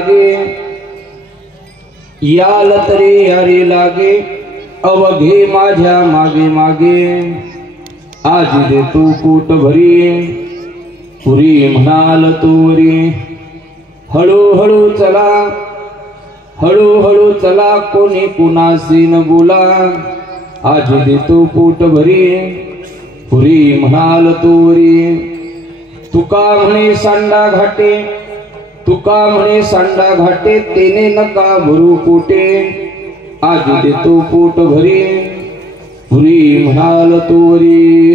लागे, याल तरी यारी लागे, अवघे माझ्या मागे मागे, आज दे तू पोट भरी, पुरी म्हणाल तोरी, हळूहळू चला, हळूहळू चला, कोणी कुणाशी न बोला, आज दे तू पोट भरी, पुरी म्हणाल तोरी, तुका म्हणे सांडा घाटे, तुका म्हणे सांडा घाटे, तेने नका भरू पोटे, आज देतो पोट भरी, पुरी म्हणाल तोरी.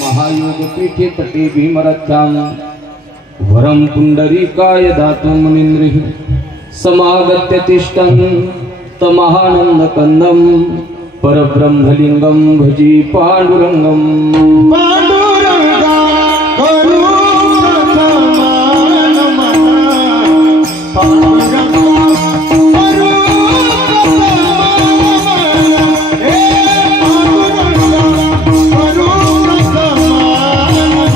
महायोग पीठे तटे भीमरथ्याम, वरम पुंडरीकाय धातुं मुनींद्रिः, समागत्य तिष्ठन् तमहानंद कंदम, परब्रह्मलिंगम भजी पांडुरंगम. पांडुरंगा करू प्रथमान मन, पांडुरंगा करू प्रथमान मन, हे पांडुरंगा करू प्रथमान मन,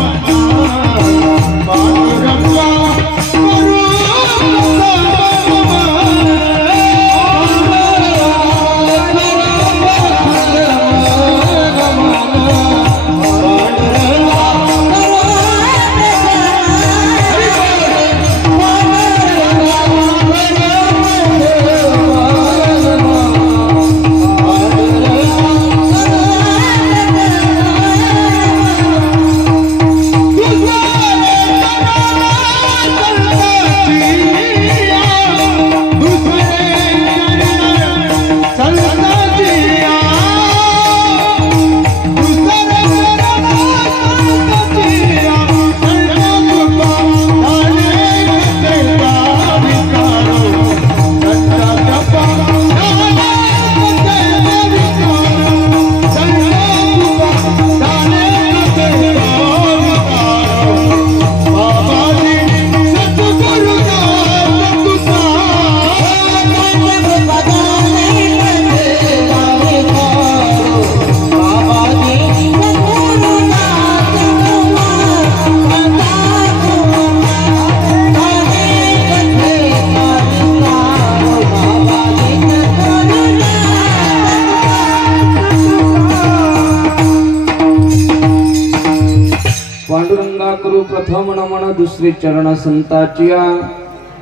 पांडुरंगा करू प्रथम नमन दुसरे चरण संताचिया,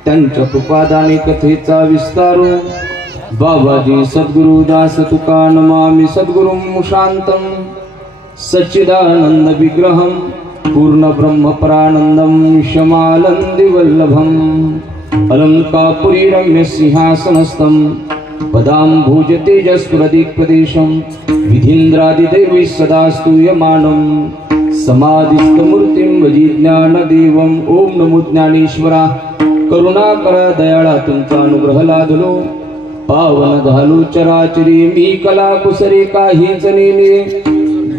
त्यांच्या कृपादाने कथेचा विस्तार. बाबाजी सद्गुरुदास तुका नमामि सद्गुरुं शांतं, सच्चिदानंद विग्रहं पूर्ण ब्रह्म परानंदं विषमानंदि वल्लभं, अलंकापुरी रम्य सिंहासनस्थं, पदाम्भुज तेजस्प्रदीप प्रदेशं, विधीन्द्रादिदेवी सदा स्तूयमानं, समाधिस्थ मूर्तिं भजी ज्ञानदेवं. ओम नमो ज्ञानेश्वरा, करुणाकर दयाळा तुमचा अनुग्रह लादलो, पावन घालू चराचरी, मी कला कुसरी काहीच नेले,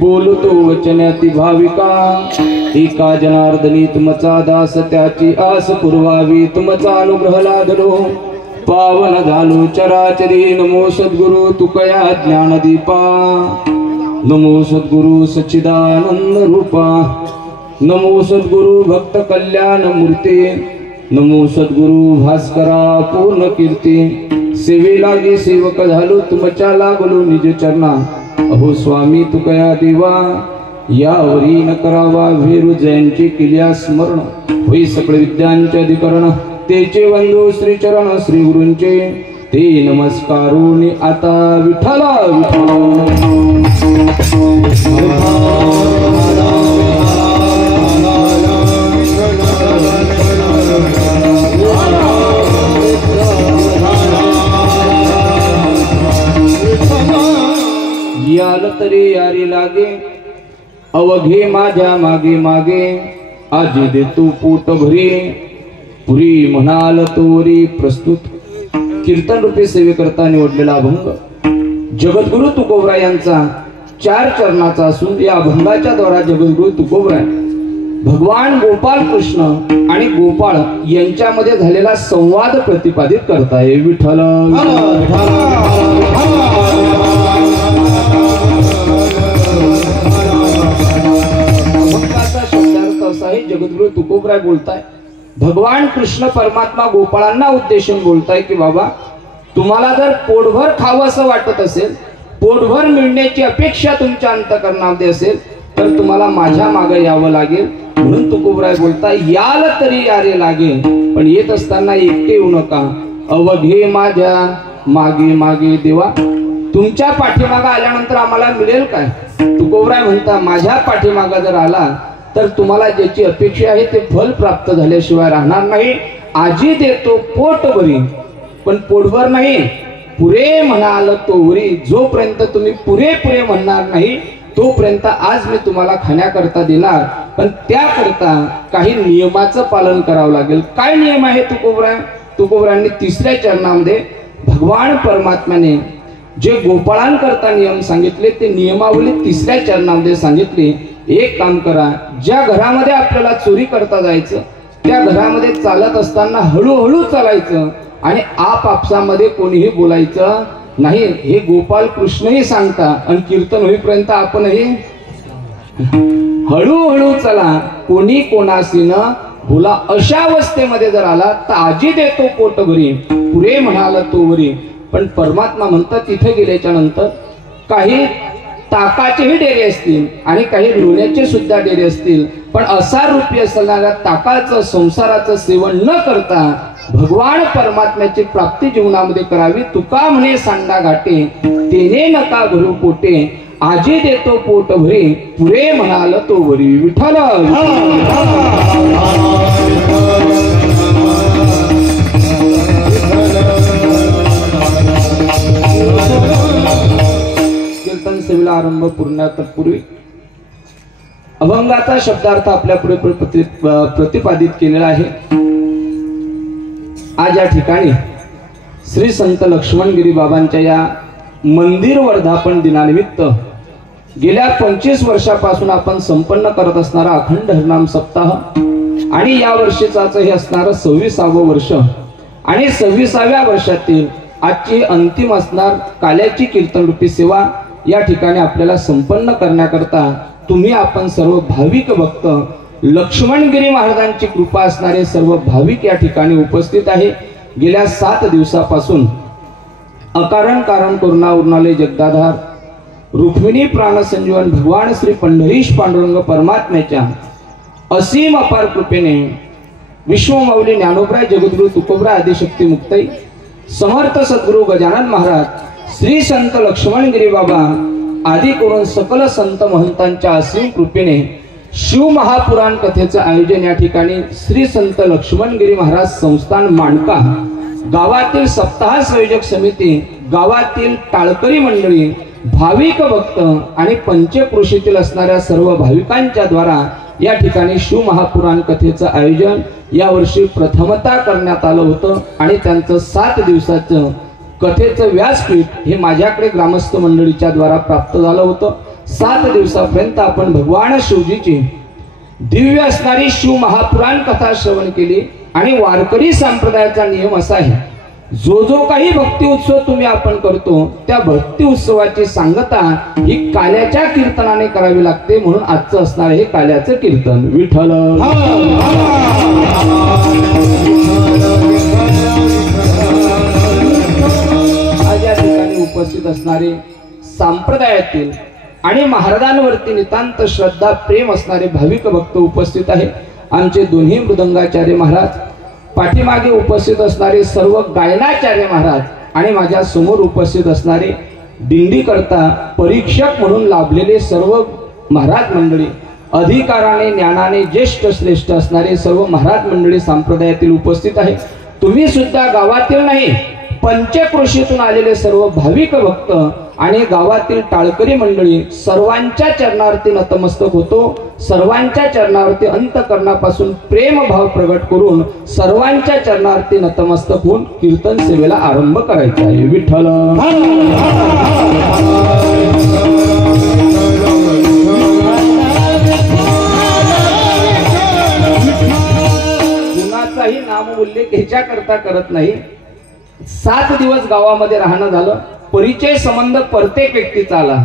बोलतो वचनाती भाविका, एका जनार्दनी तुमचा दास, त्याची आस पुरवावी, तुमचा अनुग्रह लादलो, पावन घालू चराचरी. नमो सद्गुरु तुकया ज्ञानदीपा, नमो सद्गुरु सच्चिदानंद रूपा, नमो सद्गुरु भक्त कल्याण मूर्ती, नमो सद्गुरु भास्करा पूर्ण कीर्ती. सेवेलागी सेवक झालो, तुमच्या लागलो निज चरणा, अहो स्वामी तुकया देवा, यावरी न करावा भेरू, जयांचे केल्या स्मरण, होई सकळ विद्यांचे अधिकरण, तेचे वंदो श्री चरण श्री गुरूंचे, ते नमस्कारून आता विठ्ठला याल तरी यारी लागे, अवघे माझ्या मागे मागे, आज दे तू पोट भरी, पुरी म्हणाल तोरी. प्रस्तुत कीर्तन रूपी सेवेकरता निवडलेला अभंग जगद्गुरु तुकोबराय यांचा 4 चरणाचा असून या अभंगाच्या द्वारा जगद्गुरु तुकोबराय भगवान गोपाल कृष्ण आणि गोपाळ यांच्यामध्ये झालेला संवाद प्रतिपादित करताय. विठ्ठल भक्ताचा हे जगद्गुरु तुकोबराय बोलताय, भगवान कृष्ण परमात्मा गोपाळांना उद्देशून बोलताय की बाबा तुम्हाला जर पोटभर खावं असं वाटत असेल, पोटभर मिळण्याची अपेक्षा तुमच्या अंतःकरणामध्ये असेल तर तुम्हाला माझ्या मागे यावं लागेल. म्हणून तुकोबराय बोलताय याल तरी यारे लागेल, पण येत असताना एकटे येऊ नका. अवघे माझ्या मागे मागे देवा, तुमच्या पाठीमागा आल्यानंतर आम्हाला मिळेल काय? तुकोबराय म्हणता माझ्या पाठीमागा जर आला तर तुम्हाला ज्याची अपेक्षा आहे ते फल प्राप्त झाल्याशिवाय राहणार नाही. आजी देतो पोटभरी, पण पोटभर नाही, पुरे म्हणाल तोवरी. जोपर्यंत तुम्ही पुरे पुरे म्हणणार नाही तोपर्यंत आज मी तुम्हाला खाण्याकरता देणार, पण त्याकरता काही नियमाचं पालन करावं लागेल. काय नियम आहे तुकोबरायांनी तिसऱ्या चरणामध्ये भगवान परमात्म्याने जे गोपाळांकरता नियम सांगितले ते नियमावली तिसऱ्या चरणामध्ये सांगितली. एक काम करा, ज्या घरामध्ये आपल्याला चोरी करता जायचं त्या घरामध्ये चालत असताना हळूहळू चालायचं आणि आपापसामध्ये कोणीही बोलायचं नाही. हे गोपाल कृष्णही सांगता आणि कीर्तन होईपर्यंत आपणही हळूहळू चला, कोणी कोणाशी न बोला. अशा अवस्थेमध्ये जर आला तर आजी देतो पोटभरी, पुरे म्हणाल तोवरी. पण परमात्मा म्हणतात तिथे गेल्याच्या नंतर काही ताकाचेही डेरे असतील आणि काही लोण्याचे सुद्धा डेरे असतील, पण असा रूपी असणाऱ्या ताकाचं संसाराचं सेवन न करता भगवान परमात्म्याची प्राप्ती जीवनामध्ये करावी. तुका म्हणे सांडा घाटे, तेने नका भरू पोटे. आजी देतो पोट भरी, पुरे म्हणाल तोवरी. विठ्ठल कीर्तन सेवेला आरंभ पूर्ण तत्पूर्वी अभंगाचा शब्दार्थ आपल्या पुढे प्रतिपादित केलेला आहे. आज या ठिकाणी श्री संत लक्ष्मणगिरी बाबांच्या या मंदिर वर्धापन दिनानिमित्त गेल्या 25 वर्षापासून आपण संपन्न करत असणारा अखंड हरिनाम सप्ताह आणि या वर्षीचाच हे असणारं 26वे वर्ष आणि 26व्या वर्षातील आजची अंतिम असणार काल्याची कीर्तन रूपी सेवा या ठिकाणी आपल्याला संपन्न करण्याकरता तुम्ही आपण सर्व भाविक भक्त लक्ष्मणगिरी महाराजांची कृपा असणारे सर्व भाविक या ठिकाणी उपस्थित आहे. गेल्या 7 दिवसापासून अकारण कारण करुणा उरणाले जगदाधार रुक्मिणी प्राणसंजीवन भगवान श्री पंढरीश पांडुरंग परमात्म्याच्या असीम अपार कृपेने विश्वमाऊली ज्ञानोबराय जगद्गुरु तुकोबराय आदिशक्ती मुक्ताई समर्थ सद्गुरु गजानन महाराज श्री संत लक्ष्मणगिरी बाबा आदी करून सकल संत महंतांच्या असीम कृपेने शिव महापुराण कथेचं आयोजन या ठिकाणी श्री संत लक्ष्मणगिरी महाराज संस्थान मांडका गावातील सप्ताह संयोजक समिती, गावातील टाळकरी मंडळी, भाविक भक्त आणि पंचक्रोशीतील असणाऱ्या सर्व भाविकांच्या द्वारा या ठिकाणी शिव महापुराण कथेचं आयोजन यावर्षी प्रथमतः करण्यात आलं होतं आणि त्यांचं 7 दिवसाचं कथेचं व्यासपीठ हे माझ्याकडे ग्रामस्थ मंडळीच्या द्वारा प्राप्त झालं होतं. 7 दिवसापर्यंत आपण भगवान शिवजीची दिव्य असणारी शिव महापुराण कथा श्रवण केली आणि वारकरी संप्रदायाचा नियम असा आहे, जो जो काही भक्ती उत्सव तुम्ही आपण करतो त्या भक्ती उत्सवाची सांगता ही काल्याच्या कीर्तनाने करावी लागते. म्हणून आजचं असणार हे काल्याचं कीर्तन. विठ्ठल आज या ठिकाणी उपस्थित असणारे संप्रदायातील आणि महाराजांवरती नितांत श्रद्धा प्रेम असणारे भाविक भक्त उपस्थित आहे. आमचे दोन्ही मृदंगाचार्य महाराज, पाठीमागे उपस्थित असणारे सर्व गायनाचार्य महाराज आणि माझ्या समोर उपस्थित असणारे दिंडीकरता परीक्षक म्हणून लाभलेले सर्व महाराज मंडळी, अधिकाराने ज्ञानाने ज्येष्ठ श्रेष्ठ असणारे सर्व महाराज मंडळी संप्रदायातील उपस्थित आहे. तुम्ही सुद्धा गावातील नाही पंचक्रोशीतून आलेले सर्व भाविक भक्त आणि गावातील टाळकरी मंडळी सर्वांच्या चरणावरती नतमस्तक होतो. सर्वांच्या चरणावरती अंतःकरणापासून प्रेम भाव प्रगट करून सर्वांच्या चरणावरती नतमस्तक होऊन कीर्तन सेवेला आरंभ करायचा आहे. विठ्ठल कुणाचाही नाम उल्लेख ह्याच्या करता करत नाही. 7 दिवस गावामध्ये राहणं झालं, परिचय संबंध प्रत्येक व्यक्तीचा आला.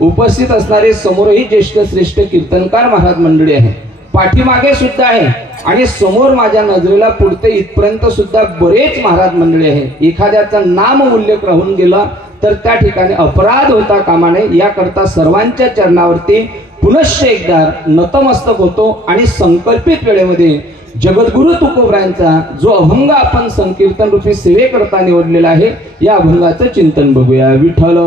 उपस्थित असणारे समोरही ज्येष्ठ श्रेष्ठ कीर्तनकार महाराज मंडळी आहे. पाठीमागे सुद्धा आहे आणि समोर माझ्या नजरेला पुढते इथपर्यंत सुद्धा बरेच महाराज मंडळी आहे. एखाद्याचा नाम उल्लेख राहून गेला तर त्या ठिकाणी अपराध होता कामा नये, याकरता सर्वांच्या चरणावरती पुनश्च एकदा नतमस्तक होतो आणि संकल्पित वेळेमध्ये जगद्गुरु तुकोबरायांचा जो अभंग आपण संकीर्तन रूपी सेवेकरता निवडलेला आहे, या अभंगाचं चिंतन बघूया. विठ्ठल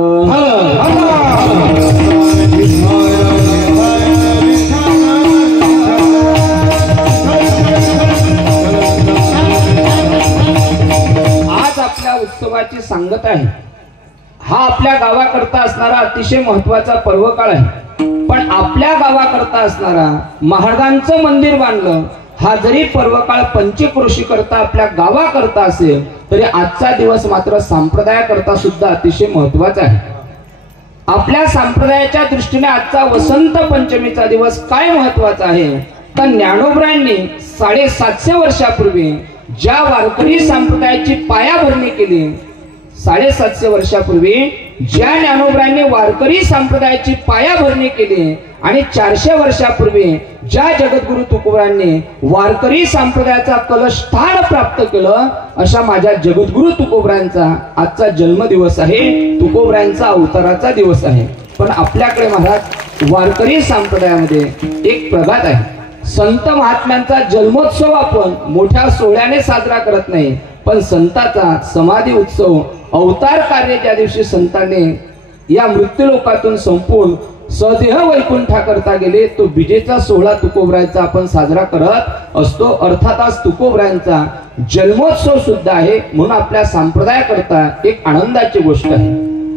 आज आपल्या उत्सवाची सांगत आहे. हा आपल्या गावाकरता असणारा अतिशय महत्वाचा पर्व काळ आहे. पण आपल्या गावाकरता असणारा महाराजांचं मंदिर बांधलं, हा जरी पर्वकाळ पंचक्रोशी करता आपल्या गावाकरता असेल तरी आजचा दिवस मात्र संप्रदायाकरता सुद्धा अतिशय महत्वाचा आहे. आपल्या संप्रदायाच्या दृष्टीने आजचा वसंत पंचमीचा दिवस काय महत्वाचा आहे तर ज्ञानोबरायांनी 750 वर्षापूर्वी ज्या वारकरी संप्रदायाची पायाभरणी केली, 750 वर्षापूर्वी ज्या ज्ञानोबरायांनी वारकरी संप्रदायाची पायाभरणी केली आणि 400 वर्षापूर्वी ज्या जगद्गुरु तुकोबरायांनी वारकरी संप्रदायाचा कलशस्थान प्राप्त केलं, अशा माझ्या जगद्गुरु तुकोबरायांचा आजचा जन्मदिवस आहे, तुकोबरायांचा अवताराचा दिवस आहे. पण आपल्याकडे महाराज वारकरी संप्रदायामध्ये एक प्रघात आहे. संत महात्म्यांचा जन्मोत्सव आपण मोठ्या सोहळ्याने साजरा करत नाही, पण संताचा समाधी उत्सव अवतार कार्य ज्या दिवशी संतांनी या मृत्यूलोकातून संपून सदेह वैकुंठा करता गेले, तो विजेचा सोहळा तुकोबरायांचा आपण साजरा करत असतो. अर्थात आज तुकोबरायांचा जन्मोत्सव सुद्धा आहे, म्हणून आपल्या संप्रदायाकरता एक आनंदाची गोष्ट आहे.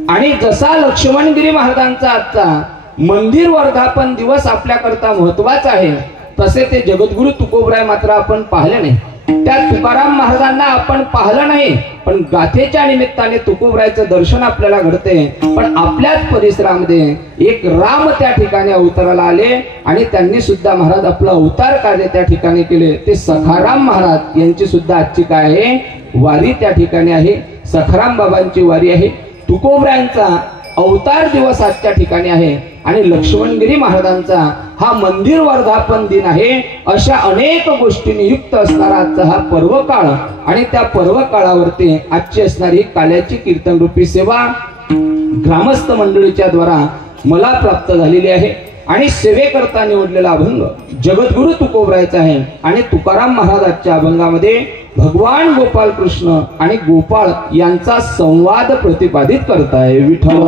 आणि जसा लक्ष्मणगिरी महाराजांचा आजचा मंदिर वर्धापन दिवस आपल्याकरता महत्वाचा आहे, तसे ते जगद्गुरु तुकोबराय मात्र आपण पाहिले नाही. त्या तुकाराम महाराजांना आपण पाहिलं नाही, पण गाथेच्या निमित्ताने तुकोबरायचं दर्शन आपल्याला घडते. पण आपल्याच परिसरामध्ये एक राम त्या ठिकाणी अवताराला आले आणि त्यांनी सुद्धा महाराज आपलं अवतार कार्य त्या ठिकाणी केले. ते सखाराम महाराज यांची सुद्धा आजची काय आहे, वारी त्या ठिकाणी आहे. सखाराम बाबांची वारी आहे. तुकोबरायांचा अवतार दिवस आजच्या ठिकाणी आहे आणि लक्ष्मणगिरी महाराजांचा हा मंदिर वर्धापन दिन आहे. अशा अनेक गोष्टींनी युक्त असणारा आजचा हा पर्व काळ आणि त्या पर्व काळावरती आजची असणारी काल्याची कीर्तन रूपी सेवा ग्रामस्थ मंडळीच्या द्वारा मला प्राप्त झालेली आहे. आणि सेवेकरता निवडलेला अभंग जगद्गुरु तुकोबरायचा आहे. आणि तुकाराम महाराजांच्या अभंगामध्ये भगवान गोपाल कृष्ण आणि गोपाळ यांचा संवाद प्रतिपादित करताय. विठ्ठल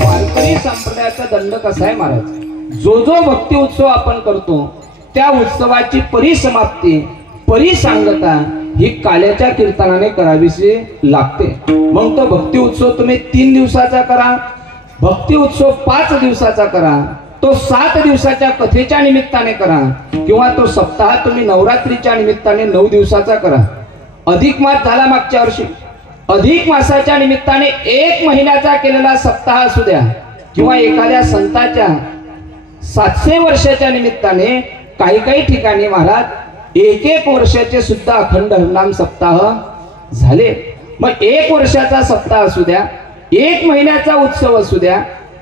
वारकरी संप्रदायाचा दंड कसा आहे महाराज, जो जो भक्ती उत्सव आपण करतो त्या उत्सवाची परिसमाप्ती परिसांगता ही काल्याच्या कीर्तनाने करावीशी लागते. मग तो भक्ती उत्सव तुम्ही 3 दिवसाचा करा, भक्ती उत्सव 5 दिवसाचा करा, तो 7 दिवसाच्या कथेच्या निमित्ताने करा, किंवा तो सप्ताह तुम्ही नवरात्रीच्या निमित्ताने 9 दिवसाचा करा. अधिक मास झाला मागच्या वर्षी, अधिक मासाच्या निमित्ताने 1 महिन्याचा केलेला सप्ताह असू द्या, किंवा एखाद्या संताच्या 700 वर्षाच्या निमित्ताने काही ठिकाणी महाराज 1 वर्षाचे सुद्धा अखंड हरिनाम सप्ताह झाले. मग 1 वर्षाचा सप्ताह असू द्या, 1 महिन्याचा उत्सव असू द्या,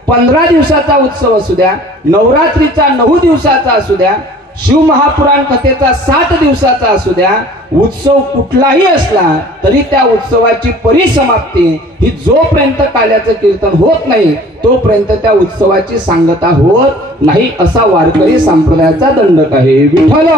15 दिवसाचा उत्सव असू द्या, नवरात्रीचा 9 दिवसाचा असू द्या, शिवमहापुराण कथेचा 7 दिवसाचा असू द्या, उत्सव कुठलाही असला तरी त्या उत्सवाची परिसमाप्ती ही जोपर्यंत काल्याचं कीर्तन होत नाही तोपर्यंत त्या उत्सवाची सांगता होत नाही, असा वारकरी संप्रदायाचा दंडक आहे. विठ्ठल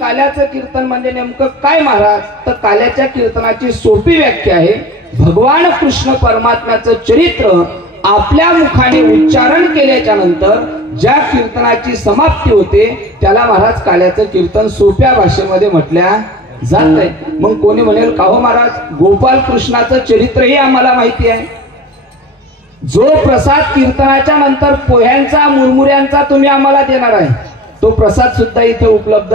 काल्याचं कीर्तन म्हणजे नेमकं काय महाराज, तर काल्याच्या कीर्तनाची सोपी व्याख्या आहे, भगवान कृष्ण परमात्म्याचं चरित्र आपल्या मुखाने उच्चारण केल्याच्या नंतर ज्या कीर्तनाची समाप्ती होते त्याला महाराज काल्याचं कीर्तन सोप्या भाषेमध्ये म्हटल्या जात आहे. मग कोणी म्हणेल का हो महाराज, गोपाल कृष्णाचं चरित्रही आम्हाला माहिती आहे. जो प्रसाद कीर्तनाच्या नंतर पोह्यांचा मुरमुऱ्यांचा तुम्ही आम्हाला देणार आहे, तो प्रसाद सुद्धा इथे उपलब्ध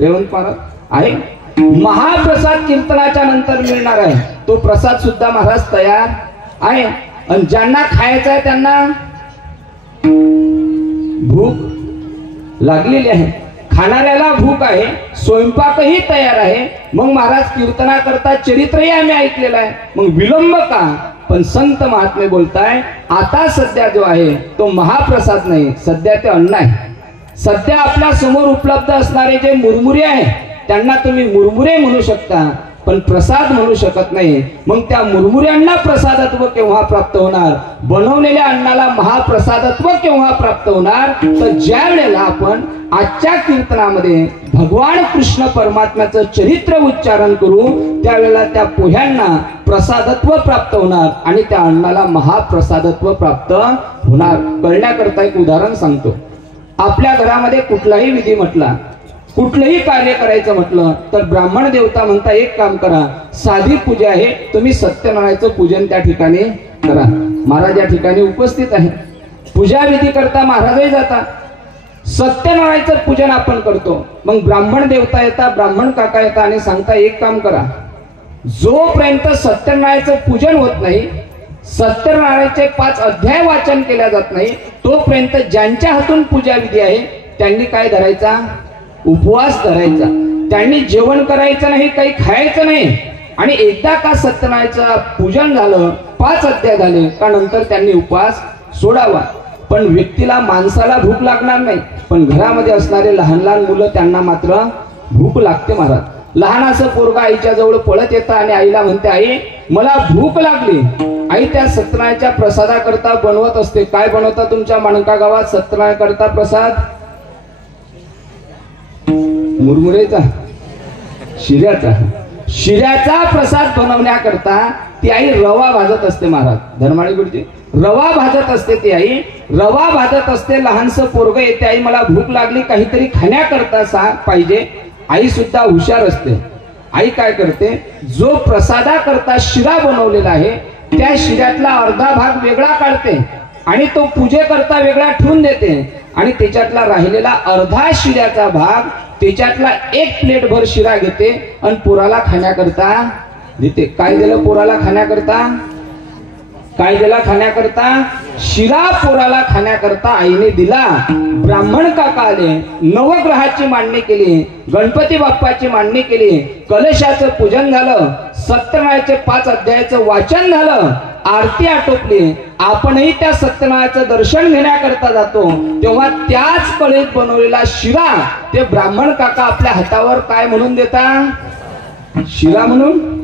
रेवंत महाराज आहे. महाप्रसाद कीर्तनाच्या नंतर मिळणार आहे, तो प्रसाद सुद्धा महाराज तयार आहे. आणि ज्यांना खायचा आहे त्यांना भूक लागलेली आहे, खाणाऱ्याला भूक आहे, स्वयंपाकही तयार आहे. मग महाराज कीर्तना करता चरित्रही आम्ही ऐकलेलं आहे, मग विलंब का? पण संत महात्मे बोलताय आता सध्या जो आहे तो महाप्रसाद नाही, सध्या ते अन्न आहे. सध्या आपल्या समोर उपलब्ध असणारे जे मुरमुरे आहे त्यांना तुम्ही मुरमुरे म्हणू शकता, पण प्रसाद म्हणू शकत नाही. मग त्या मुरमुऱ्यांना प्रसादत्व केव्हा प्राप्त होणार? बनवलेल्या अन्नाला महाप्रसादत्व केव्हा प्राप्त होणार? तर ज्या वेळेला आपण आजच्या कीर्तनामध्ये भगवान कृष्ण परमात्म्याचं चरित्र उच्चारण करू त्यावेळेला त्या पोह्यांना प्रसादत्व प्राप्त होणार आणि त्या अन्नाला महाप्रसादत्व प्राप्त होणार. कळण्याकरता एक उदाहरण सांगतो. आपल्या घरामध्ये कुठलाही विधी म्हटला, कुठलंही कार्य करायचं म्हटलं तर ब्राह्मण देवता म्हणता एक काम करा, साधी पूजा आहे, तुम्ही सत्यनारायणाचं पूजन त्या ठिकाणी करा. महाराज या ठिकाणी उपस्थित आहे, पूजा विधी करता महाराजही जाता, सत्यनारायणाचं पूजन आपण करतो. मग ब्राह्मण देवता येता, ब्राह्मण काका येता आणि सांगता एक काम करा, जोपर्यंत सत्यनारायणाचं पूजन होत नाही, सत्यनारायणाचे 5 अध्याय वाचन केल्या जात नाही, तोपर्यंत ज्यांच्या हातून पूजा विधी आहे त्यांनी काय धरायचा? उपवास धरायचा. त्यांनी जेवण करायचं नाही, काही खायचं नाही. आणि एकदा का सत्यनारायणाचं पूजन झालं, 5 अध्याय झाले का नंतर त्यांनी उपवास सोडावा. पण व्यक्तीला, माणसाला भूक लागणार नाही, पण घरामध्ये असणारे लहान लहान मुलं त्यांना मात्र भूक लागते. महाराज, लहान असं पोरगा आईच्या जवळ पळत येतं आणि आईला म्हणते, आई मला भूक लागली. आई त्या सत्यनारायणाच्या प्रसादाकरता बनवत असते. काय बनवता तुमच्या माणका गावात सत्यनारायणाकरता प्रसाद? मुरमुरेचा, शिऱ्याचा प्रसाद बनवण्याकरता ती आई रवा भाजत असते. महाराज धर्माळी गुरुजी, रवा भाजत असते. ती आई रवा भाजत असते. लहानसं पोरग येते, आई मला भूक लागली, काहीतरी खाण्याकरता पाहिजे. आई सुद्धा हुशार असते. आई काय करते, जो प्रसादाकरता शिरा बनवलेला आहे त्या शिऱ्यातला अर्धा भाग वेगळा काढते आणि तो पूजेकरता वेगळा ठेवून देते आणि त्याच्यातला राहिलेला अर्धा शिऱ्याचा भाग, त्याच्यातला 1 प्लेट भर शिरा घेते आणि पोराला खाण्याकरता देते. काय दिलं पोराला खाण्याकरता? काय दिला खाण्याकरता? शिरा पोराला खाण्याकरता आईने दिला. ब्राह्मण काका आले, नवग्रहाची मांडणी केली, गणपती बाप्पाची मांडणी केली, कलशाचं पूजन झालं, सत्यनारायणाचे 5 अध्यायाचं वाचन झालं, आरती आटोपली. आपणही त्या सत्यनारायणाचं दर्शन घेण्याकरता जातो तेव्हा त्याच कळीत बनवलेला शिरा ते ब्राह्मण काका आपल्या हातावर काय म्हणून देता? शिरा म्हणून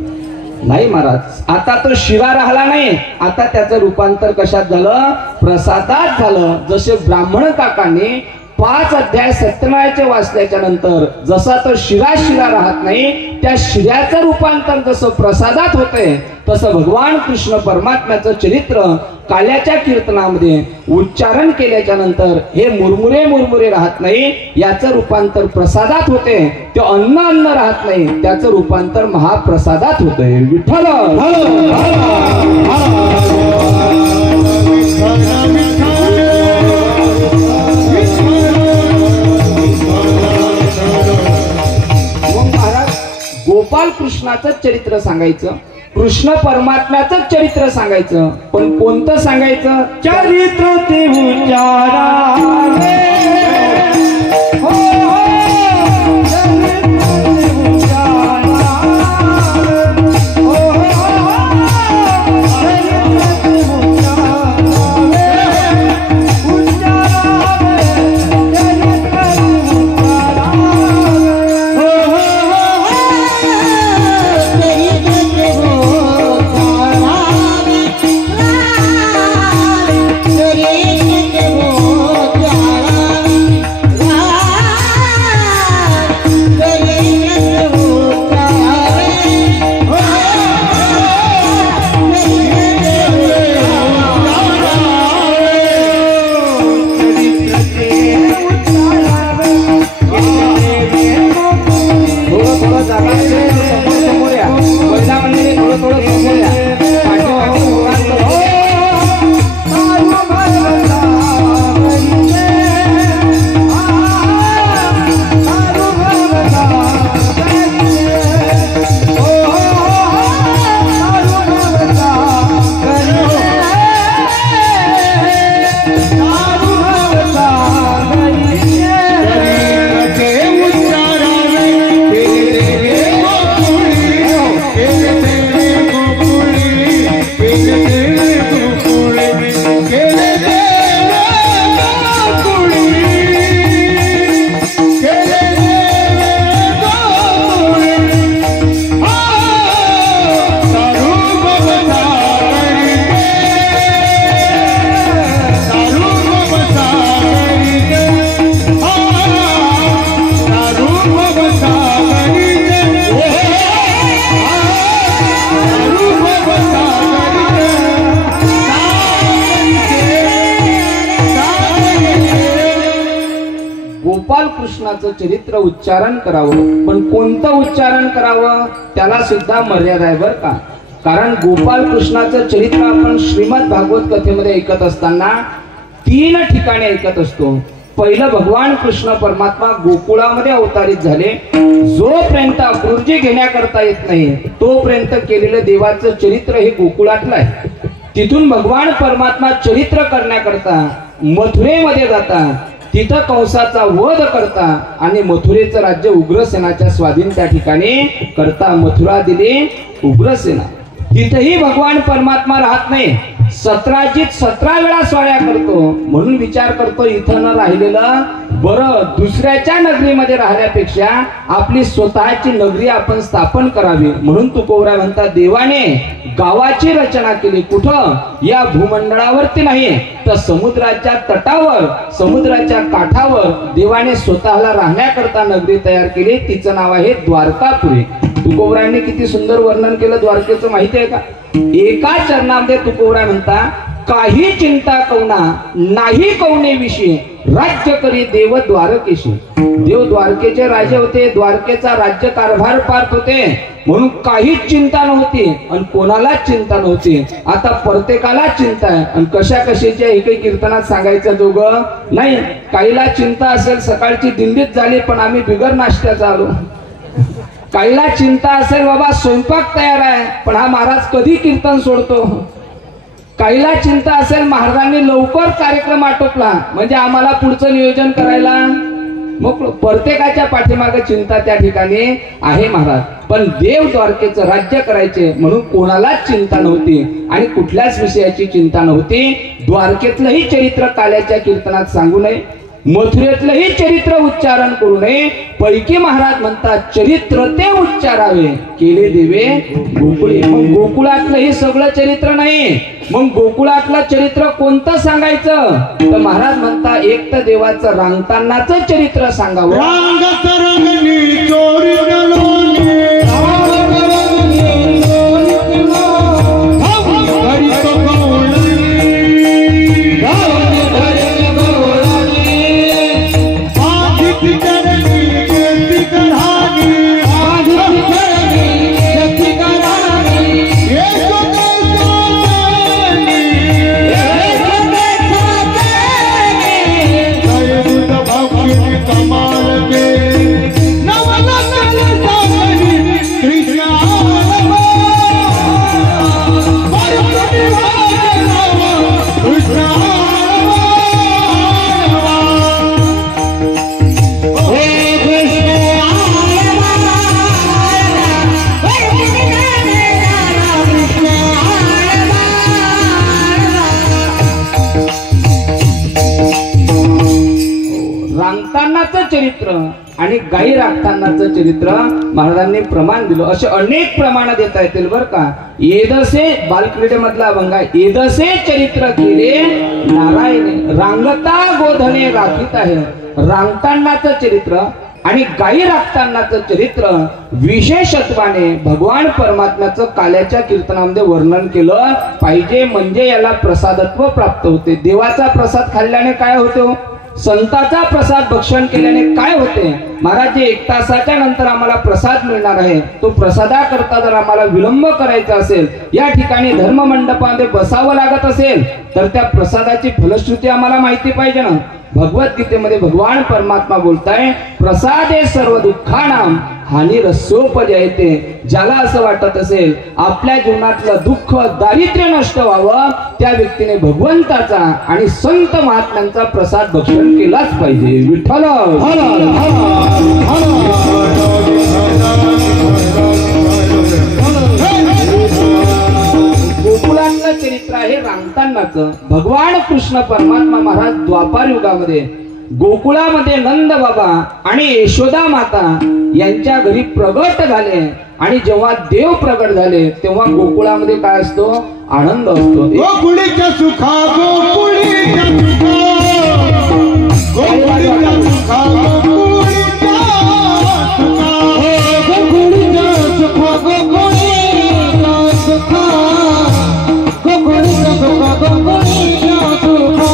नाही महाराज. आता तो शिरा राहिला नाही, आता त्याचं रूपांतर कशात झालं? प्रसादात झालं. जसे ब्राह्मण काकांनी 5 अध्याय सत्यनारायणाचे वाचल्याच्या नंतर जसा तो शिरा राहत नाही, त्या शिऱ्याचं रूपांतर जसं प्रसादात होते, तसं भगवान कृष्ण परमात्म्याचं चरित्र काल्याच्या कीर्तनामध्ये उच्चारण केल्याच्या नंतर हे मुरमुरे राहत नाही, याचं रूपांतर प्रसादात होते. ते अन्न राहत नाही, त्याचं रूपांतर महाप्रसादात होते. विठ्ठल गोपाल कृष्णाचं चरित्र सांगायचं, कृष्ण परमात्म्याचं चरित्र सांगायचं, पण कोणतं सांगायचं? चरित्र ते उच्चारावे गोपाल कृष्णाचं चरित्र उच्चारण करावं, पण कोणतं उच्चारण करावं त्याला सुद्धा मर्यादा आहे बरं का. कारण गोपाल कृष्णाचं चरित्र आपण श्रीमद भागवत कथेमध्ये ऐकत असताना 3 ठिकाणी ऐकत असतो. पहिलं, भगवान कृष्ण परमात्मा गोकुळामध्ये अवतारित झाले. जोपर्यंत अक्रूरजी घेण्याकरता येत नाही तोपर्यंत केलेलं देवाचं चरित्र हे गोकुळातलं आहे. तिथून भगवान परमात्मा चरित्र करण्याकरता मथुरेमध्ये जाता, तिथं कंसाचा वध करता आणि मथुरेचं राज्य उग्रसेनाच्या स्वाधीन त्या ठिकाणी करता. मथुरा दिली उग्रसेना. तिथेही भगवान परमात्मा राहत नाही. 17 वेळा स्वाऱ्या करतो. म्हणून विचार करतो इथं न राहिलेलं बरं, दुसऱ्याच्या नगरीमध्ये राहण्यापेक्षा आपली स्वतःची नगरी आपण स्थापन करावी. म्हणून तुकोबरा म्हणतात देवाने गावाची रचना केली. कुठं? या भूमंडळावरती नाही तर समुद्राच्या तटावर, समुद्राच्या काठावर देवाने स्वतःला राहण्याकरता नगरी तयार केली. तिचं नाव आहे द्वारकापुरी. तुकोबरायांनी किती सुंदर वर्णन केलं द्वारकेचं माहिती आहे का. एका चरणामध्ये तुकोबरा म्हणता, काही चिंता कवना नाही कवने विषयी राज्य करी देव द्वारकेशी. देव द्वारकेचे राजे होते, द्वारकेचा राज्य कारभार पाहत होते, म्हणून काहीच चिंता नव्हती आणि कोणालाच चिंता नव्हती. आता प्रत्येकाला चिंता आहे आणि कशा कशाच्या एकही कीर्तनात सांगायचं जोगं नाही. काहीला चिंता असेल सकाळची दिंडीत झाली पण आम्ही बिगर नाश्त्याचा आलो. काहीला चिंता असेल बाबा स्वयंपाक तयार आहे पण हा महाराज कधी कीर्तन सोडतो. काहीला चिंता असेल महाराजांनी लवकर कार्यक्रम आटोपला म्हणजे आम्हाला पुढचं नियोजन करायला. मग प्रत्येकाच्या पाठीमागे चिंता त्या ठिकाणी आहे महाराज. पण देव द्वारकेचं राज्य करायचे म्हणून कोणालाच चिंता नव्हती आणि कुठल्याच विषयाची चिंता नव्हती. द्वारकेतलंही चरित्र काल्याच्या कीर्तनात सांगू नये, मथुरेतलंही चरित्र उच्चारण करू नये. पैकी महाराज म्हणतात चरित्र ते उच्चारावे केले देवे गोकुळे. मग गोकुळातलं हे सगळं चरित्र नाही, मग गोकुळातलं चरित्र कोणतं सांगायचं तर महाराज म्हणता एक तर देवाचं रांगतानाचं चरित्र सांगावं. चरित्र आणि गाई राखतानाचं चरित्र महाराजांनी प्रमाण दिलं. असे अनेक प्रमाण देता येतील बरं का. येदसे बालक्रीडेमधला अभंग आहे. येदसे चरित्र केले नारायणे रांगता गोधने राखीत आहे. रांगतानाचं चरित्र आणि गाई राखतानाचं चरित्र विशेषत्वाने भगवान परमात्म्याचं काल्याच्या कीर्तनामध्ये वर्णन केलं पाहिजे म्हणजे याला प्रसादत्व प्राप्त होते. देवाचा प्रसाद खाल्ल्याने काय होते, संताचा प्रसाद भक्षण केल्याने काय होते. महाराज जे 1 तासाच्या नंतर आम्हाला प्रसाद मिळणार आहे तो प्रसादाकरता जर आम्हाला विलंब करायचा असेल, या ठिकाणी धर्म मंडपामध्ये बसावं लागत असेल तर त्या प्रसादाची फलश्रुती आम्हाला माहिती पाहिजे ना. भगवद्गीतेमध्ये भगवान परमात्मा बोलताय प्रसादे सर्व दुःखानाम हानी रसोपजयते. ज्याला असं वाटत असेल आपल्या जीवनातलं दुःख दारिद्र्य नष्ट व्हावं त्या व्यक्तीने भगवंताचा आणि संत महात्म्यांचा प्रसाद भक्षण केलाच पाहिजे. विठ्ठल गोकुळातलं चरित्र आहे रांगतानाचं. भगवान कृष्ण परमात्मा महाराज द्वापार युगामध्ये गोकुळामध्ये नंद बाबा आणि यशोदा माता यांच्या घरी प्रगट झाले आणि जेव्हा देव प्रगट झाले तेव्हा गोकुळामध्ये काय असतो, आनंद असतो. गोकुळीच्या सुखा गोकुळीच्या सुखा गोकुळीच्या सुखा गोकुळीच्या सुखा गोकुळीच्या सुखा गोकुळीच्या सुखा गोकुळीच्या सुखा गोकुळीच्या सुखा.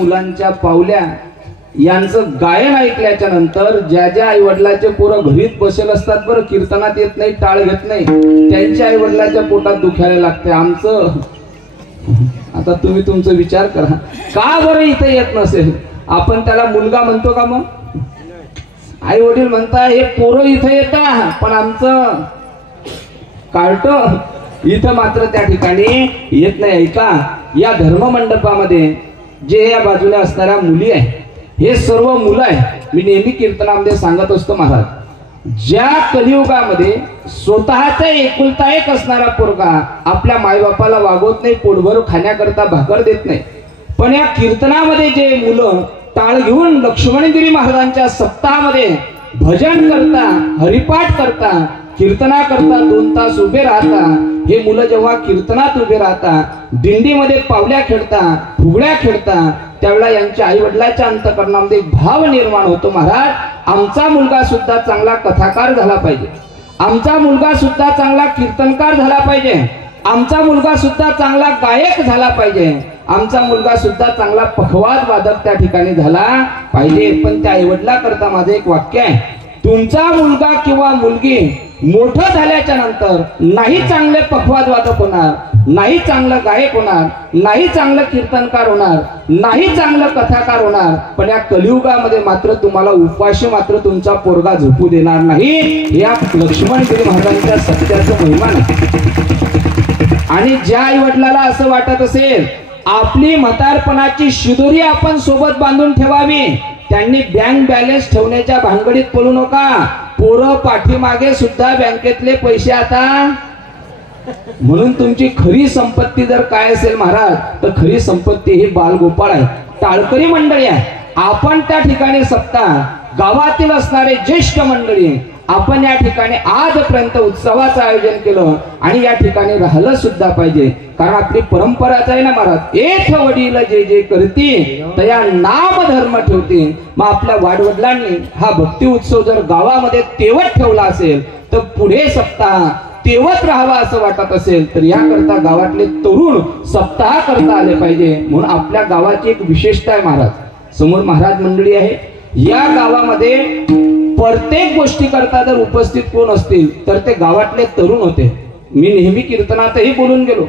मुलांच्या पावल्या यांचं गायन ऐकल्याच्या नंतर ज्या ज्या आई वडिलाचे पोरं घरीच बसेल असतात बरं, कीर्तनात येत नाही, टाळ घेत नाही, त्यांच्या आई वडिलाच्या पोटात दुखायला लागते. आमचं आता तुम्ही तुमचा विचार करा, का बरं इथे येत नसेल? आपण त्याला मुलगा म्हणतो का? मग आई वडील म्हणता हे पोरं इथे येतात, पण आमचं कार्ट इथं मात्र त्या ठिकाणी येत नाही. ऐका, या धर्म मंडपामध्ये जे या बाजूला असणाऱ्या मुली आहे, हे सर्व मुलं आहे. मी नेहमी कीर्तनामध्ये सांगत असतो महाराज, ज्या कलियुगामध्ये स्वतःचा एकुलता एक असणारा पोरगा आपल्या मायबापाला वागवत नाही, पोटभर खाण्याकरता भाकर देत नाही, पण या कीर्तनामध्ये जे मुलं टाळ घेऊन लक्ष्मणगिरी महाराजांच्या सप्ताहामध्ये भजन करता, हरिपाठ करता, कीर्तना करता 2 तास उभे राहता, हे मुलं जेव्हा कीर्तनात उभे राहता, दिंडीमध्ये पावल्या खेळता, फुगड्या खेळता, त्यावेळेला यांच्या आई वडिलांच्या अंतःकरणामध्ये एक भाव निर्माण होतो, महाराज आमचा मुलगा सुद्धा चांगला कथाकार झाला पाहिजे, आमचा मुलगा सुद्धा चांगला कीर्तनकार झाला पाहिजे, आमचा मुलगा सुद्धा चांगला गायक झाला पाहिजे, आमचा मुलगा सुद्धा चांगला पखवाद वादक त्या ठिकाणी झाला पाहिजे. पण त्या आई वडिलांकरता माझं एक वाक्य आहे, तुमचा मुलगा किंवा मुलगी मोठं झाल्याच्या नंतर नाही चांगले पखवाद वादक होणार, नाही चांगलं गायक होणार, नाही चांगलं कीर्तनकार होणार, नाही चांगलं कथाकार होणार, पण या कलियुगामध्ये मात्र तुम्हाला उपाशी मात्र तुमचा पोरगा झोपू देणार नाही. या लक्ष्मणगिरी महाराजांच्या सत्याचं महिमा नाही. आणि ज्या आई वडिलाला असं वाटत असेल आपली म्हातारपणाची शिदोरी आपण सोबत बांधून ठेवावी, त्यांनी बँक बॅलन्स ठेवण्याच्या भानगडीत पडू नका. पोरं पाठीमागे सुद्धा बँकेतले पैसे आता, म्हणून तुमची खरी संपत्ती जर काय असेल महाराज, तर खरी संपत्ती ही बालगोपाळ आहे, टाळकरी मंडळी आहे. आपण त्या ठिकाणी सप्ताह गावातील असणारे ज्येष्ठ मंडळी आपण या ठिकाणी आजपर्यंत उत्सवाचं आयोजन केलं आणि या ठिकाणी राहिलं सुद्धा पाहिजे, कारण आपली परंपराच आहे ना महाराज, एक वडील जे जे करती तया नाम धर्म ठेवते. मग आपल्या वाडवडिलांनी हा भक्ती उत्सव जर गावामध्ये तेवत ठेवला असेल तर पुढे सप्ताह तेवत राहावा असं वाटत असेल तर याकरता गावातले तरुण सप्ताह करता आले पाहिजे. म्हणून आपल्या गावाची एक विशेषता आहे महाराज, समोर महाराज मंडळी आहे, या गावामध्ये प्रत्येक गोष्टी करता जर उपस्थित कोण असतील तर ते गावातले तरुण होते. मी नेहमी कीर्तनातही बोलून गेलो,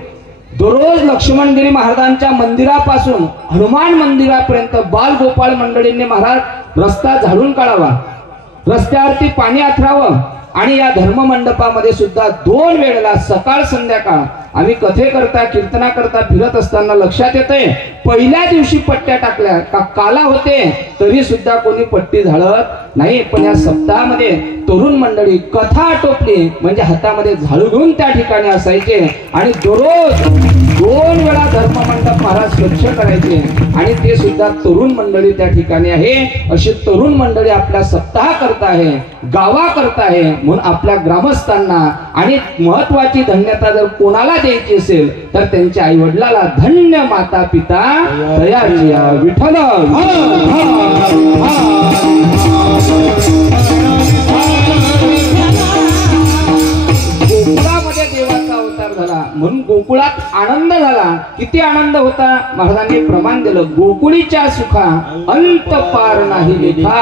दररोज लक्ष्मणगिरी महाराजांच्या मंदिरापासून हनुमान मंदिरापर्यंत बालगोपाळ मंडळींनी महाराज रस्ता झाडून काढावा, रस्त्यावरती पाणी आथरावं. आणि या धर्म मंडपामध्ये सुद्धा 2 वेळेला सकाळ संध्याकाळ आम्ही कथेकरता कीर्तनाकरता फिरत असताना लक्षात येते, पहिल्या दिवशी पट्ट्या टाकल्या का काला होते तरी सुद्धा कोणी पट्टी झाडत नाही. पण या सप्ताहामध्ये तरुण मंडळी कथा आटोपली म्हणजे हातामध्ये झाडू घेऊन त्या ठिकाणी असायचे आणि दररोज 2 वेळा धर्म मंडप महाराज स्वच्छ करायचे आणि ते सुद्धा तरुण मंडळी त्या ठिकाणी आहे. अशी तरुण मंडळी आपल्या सप्ताह करता आहे, गावा करता आहे. म्हणून आपल्या ग्रामस्थांना आणि महत्वाची धन्यता जर कोणाला द्यायची असेल तर त्यांच्या आई वडिलाला धन्य माता पिता तयार विठ्ठल. गोकुळामध्ये देवाचा अवतार झाला म्हणून गोकुळात आनंद झाला. किती आनंद होता महाराजांनी प्रमाण दिलं, गोकुळीच्या सुखा अंत पार नाही लेखा.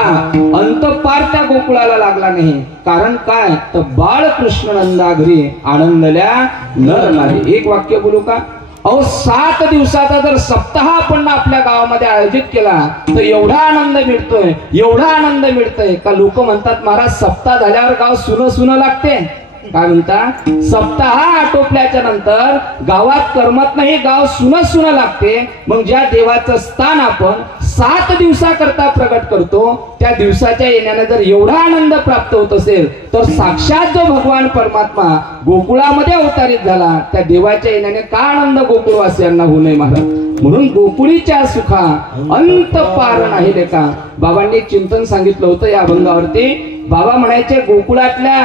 अंत पार त्या गोकुळाला लागला नाही. कारण काय तर बाळकृष्ण नंदा घरी आनंदल्या नर नाही. एक वाक्य बोलू का? अहो 7 दिवसाचा जर सप्ताह आपण आपल्या गावामध्ये आयोजित केला तर एवढा आनंद मिळतोय, एवढा आनंद मिळतोय का लोक म्हणतात महाराज सप्ताह झाल्यावर गाव सुन सुन लागते. काय म्हणता? सप्ताह आटोपल्याच्या नंतर गावात करमत नाही, गाव सुन सुन लागते. मग ज्या देवाचं स्थान आपण 7 दिवसाकरता प्रगट करतो त्या दिवसाच्या येण्याने जर एवढा आनंद प्राप्त होत असेल तर साक्षात जो भगवान परमात्मा गोकुळामध्ये अवतारित झाला त्या देवाच्या येण्याने का आनंद गोकुळवासियांना होऊ नये महाराज. म्हणून गोकुळीच्या सुखा अंत पार नाही लेखा. बाबांनी चिंतन सांगितलं होतं या अभंगावरती. बाबा म्हणायचे गोकुळातल्या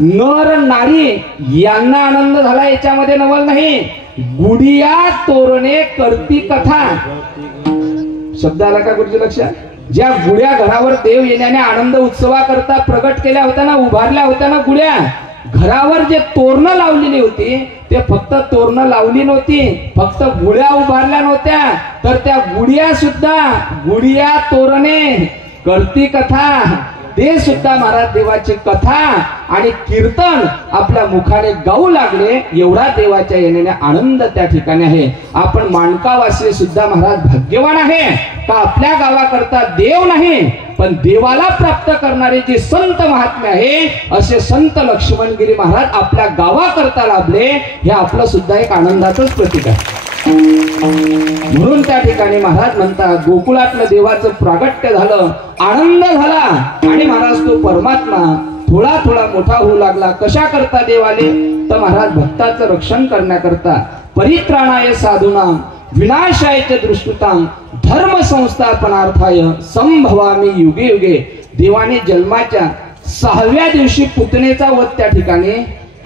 नर नारी यांना आनंद झाला याच्यामध्ये नवल नाही. गुडिया तोरणे करती कथा. शब्द आला का गुरुजी लक्षात? ज्या गुड्या घरावर देव येण्याने आनंद उत्सवा करता प्रगट केल्या होत्या ना, उभारल्या होत्या ना गुड्या, घरावर जे तोरणं लावलेली होती ते फक्त तोरणं लावली नव्हती, फक्त गुढ्या उभारल्या नव्हत्या, तर त्या गुढिया सुद्धा गुढिया तोरणे करती कथा, ते सुद्धा महाराज देवाची कथा आणि कीर्तन आपल्या मुखाने गाऊ लागले. एवढा देवाच्या येण्याने आनंद त्या ठिकाणी आहे. आपण माणकावासी सुद्धा महाराज भाग्यवान आहे का आपल्या गावाकरता देव नाही, पण देवाला प्राप्त करणारे जे संत महात्मे आहे असे संत लक्ष्मणगिरी महाराज आपल्या गावाकरता लाभले. हे आपलं सुद्धा एक आनंदाचंच प्रतीक आहे. म्हणून त्या ठिकाणी महाराज म्हणतात गोकुळातलं देवाचं प्रागट्य झालं, आनंद झाला आणि महाराज तो परमात्मा थोडा थोडा मोठा होऊ लागला. कशा करता देव आले तर महाराज भक्ताचं रक्षण करण्याकरता. परित्राणाय साधूनां विनाशाय च दुष्कृतां धर्म संस्थापनार्थाय संभवामी युगे युगे. देवाने जन्माच्या 6व्या दिवशी पुतनेचा वध त्या ठिकाणी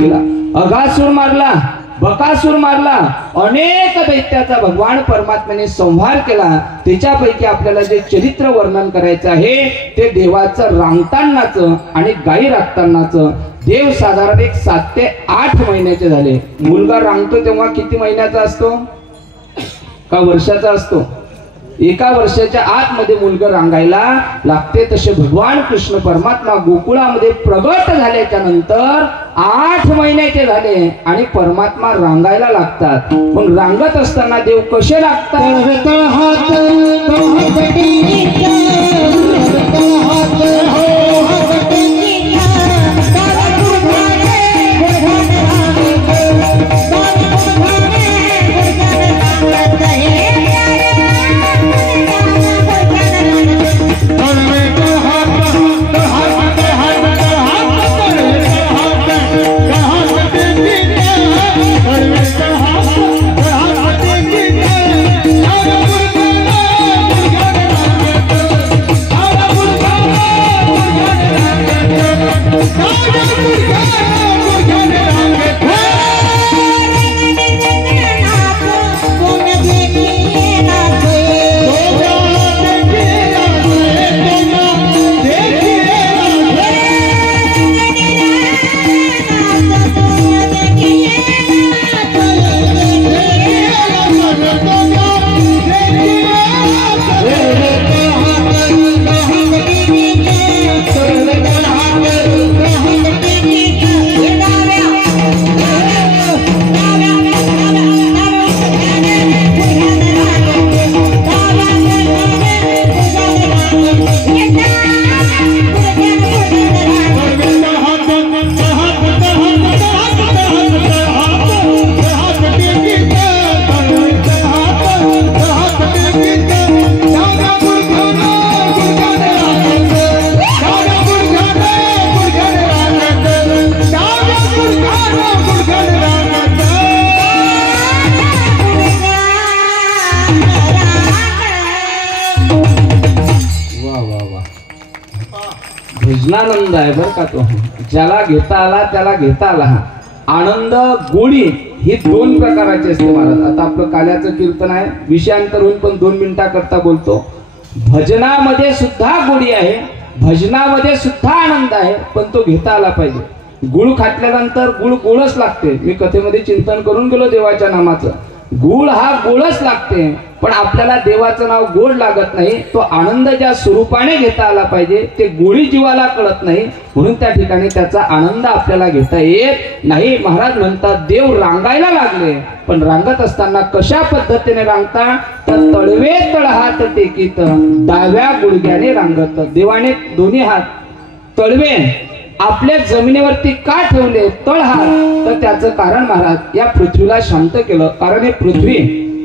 केला. अघासुर मारला, बकासूर मारला, अनेक दैत्याचा भगवान परमात्म्याने संहार केला. त्याच्यापैकी आपल्याला जे चरित्र वर्णन करायचं आहे ते देवाचं रांगतानाचं आणि गाई राखतानाचं. देव साधारण एक 7 ते 8 महिन्याचे झाले. मुलगा रांगतो तेव्हा किती महिन्याचा असतो का वर्षाचा असतो? एका वर्षाच्या आतमध्ये मुलगा रांगायला लागते. तसे भगवान कृष्ण परमात्मा गोकुळामध्ये प्रगट झाल्याच्या नंतर 8 महिन्याचे झाले आणि परमात्मा रांगायला लागतात. मग रांगत असताना देव कसे लागतात? भजनानंद आहे बरं का तो. ज्याला घेता आला त्याला घेता आला. आनंद गोडी ही 2 प्रकाराची असते महाराज. आता आपलं काल्याचं कीर्तन आहे, विषयांतर होऊन पण 2 मिनिटाकरता बोलतो. भजनामध्ये सुद्धा गोडी आहे, भजनामध्ये सुद्धा आनंद आहे, पण तो घेता आला पाहिजे. गुळ खाटल्यानंतर गुळ गोळच लागते. मी कथेमध्ये चिंतन करून गेलो देवाच्या नामाचं. गुळ हा गोळच लागते, पण आपल्याला देवाचं नाव गोड लागत नाही. तो आनंद ज्या स्वरूपाने घेता आला पाहिजे ते गोळी जीवाला कळत नाही. म्हणून त्या ठिकाणी त्याचा आनंद आपल्याला घेता येत नाही. महाराज म्हणतात देव रांगायला लागले, पण रांगत असताना कशा पद्धतीने रांगता तर तळवे तळहात टेकीत डाव्या गुडघ्याने रांगत. देवाने दोन्ही हात तळवे आपल्या जमिनीवरती का ठेवले तळहात, तर त्याचं कारण महाराज या पृथ्वीला शांत केलं. कारण हे पृथ्वी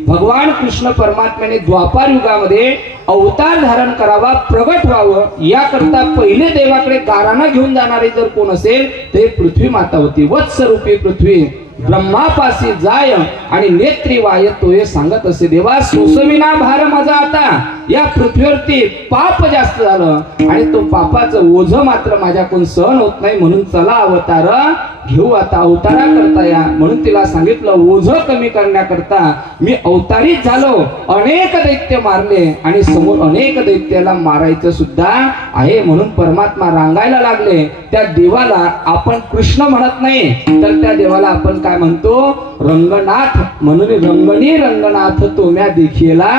भगवान कृष्ण परमात्म्याने द्वापार युगामध्ये अवतार धारण करावा, प्रगट व्हावं, याकरता पहिले देवाकडे गाराणं घेऊन जाणारे जर कोण असेल ते पृथ्वी माता होती. वत्सरूपी पृथ्वी ब्रह्मापासी जाय आणि नेत्री वाय तोय सांगत असे. देवा सोसविना भार माझा आता. या पृथ्वीवरती पाप जास्त झालं आणि तो पापाचं ओझ मात्र माझ्याकडून सहन होत नाही. म्हणून चला अवतार घेऊ आता, अवतारा करता या. म्हणून तिला सांगितलं ओझं कमी करण्याकरता मी अवतारीत झालो, अनेक दैत्य मारले आणि समोर अनेक दैत्याला मारायचं सुद्धा आहे. म्हणून परमात्मा रांगायला लागले. त्या देवाला आपण कृष्ण म्हणत नाही, तर त्या देवाला आपण काय म्हणतो, रंगनाथ. म्हणून रंगणी रंगनाथ तुम्या देखीला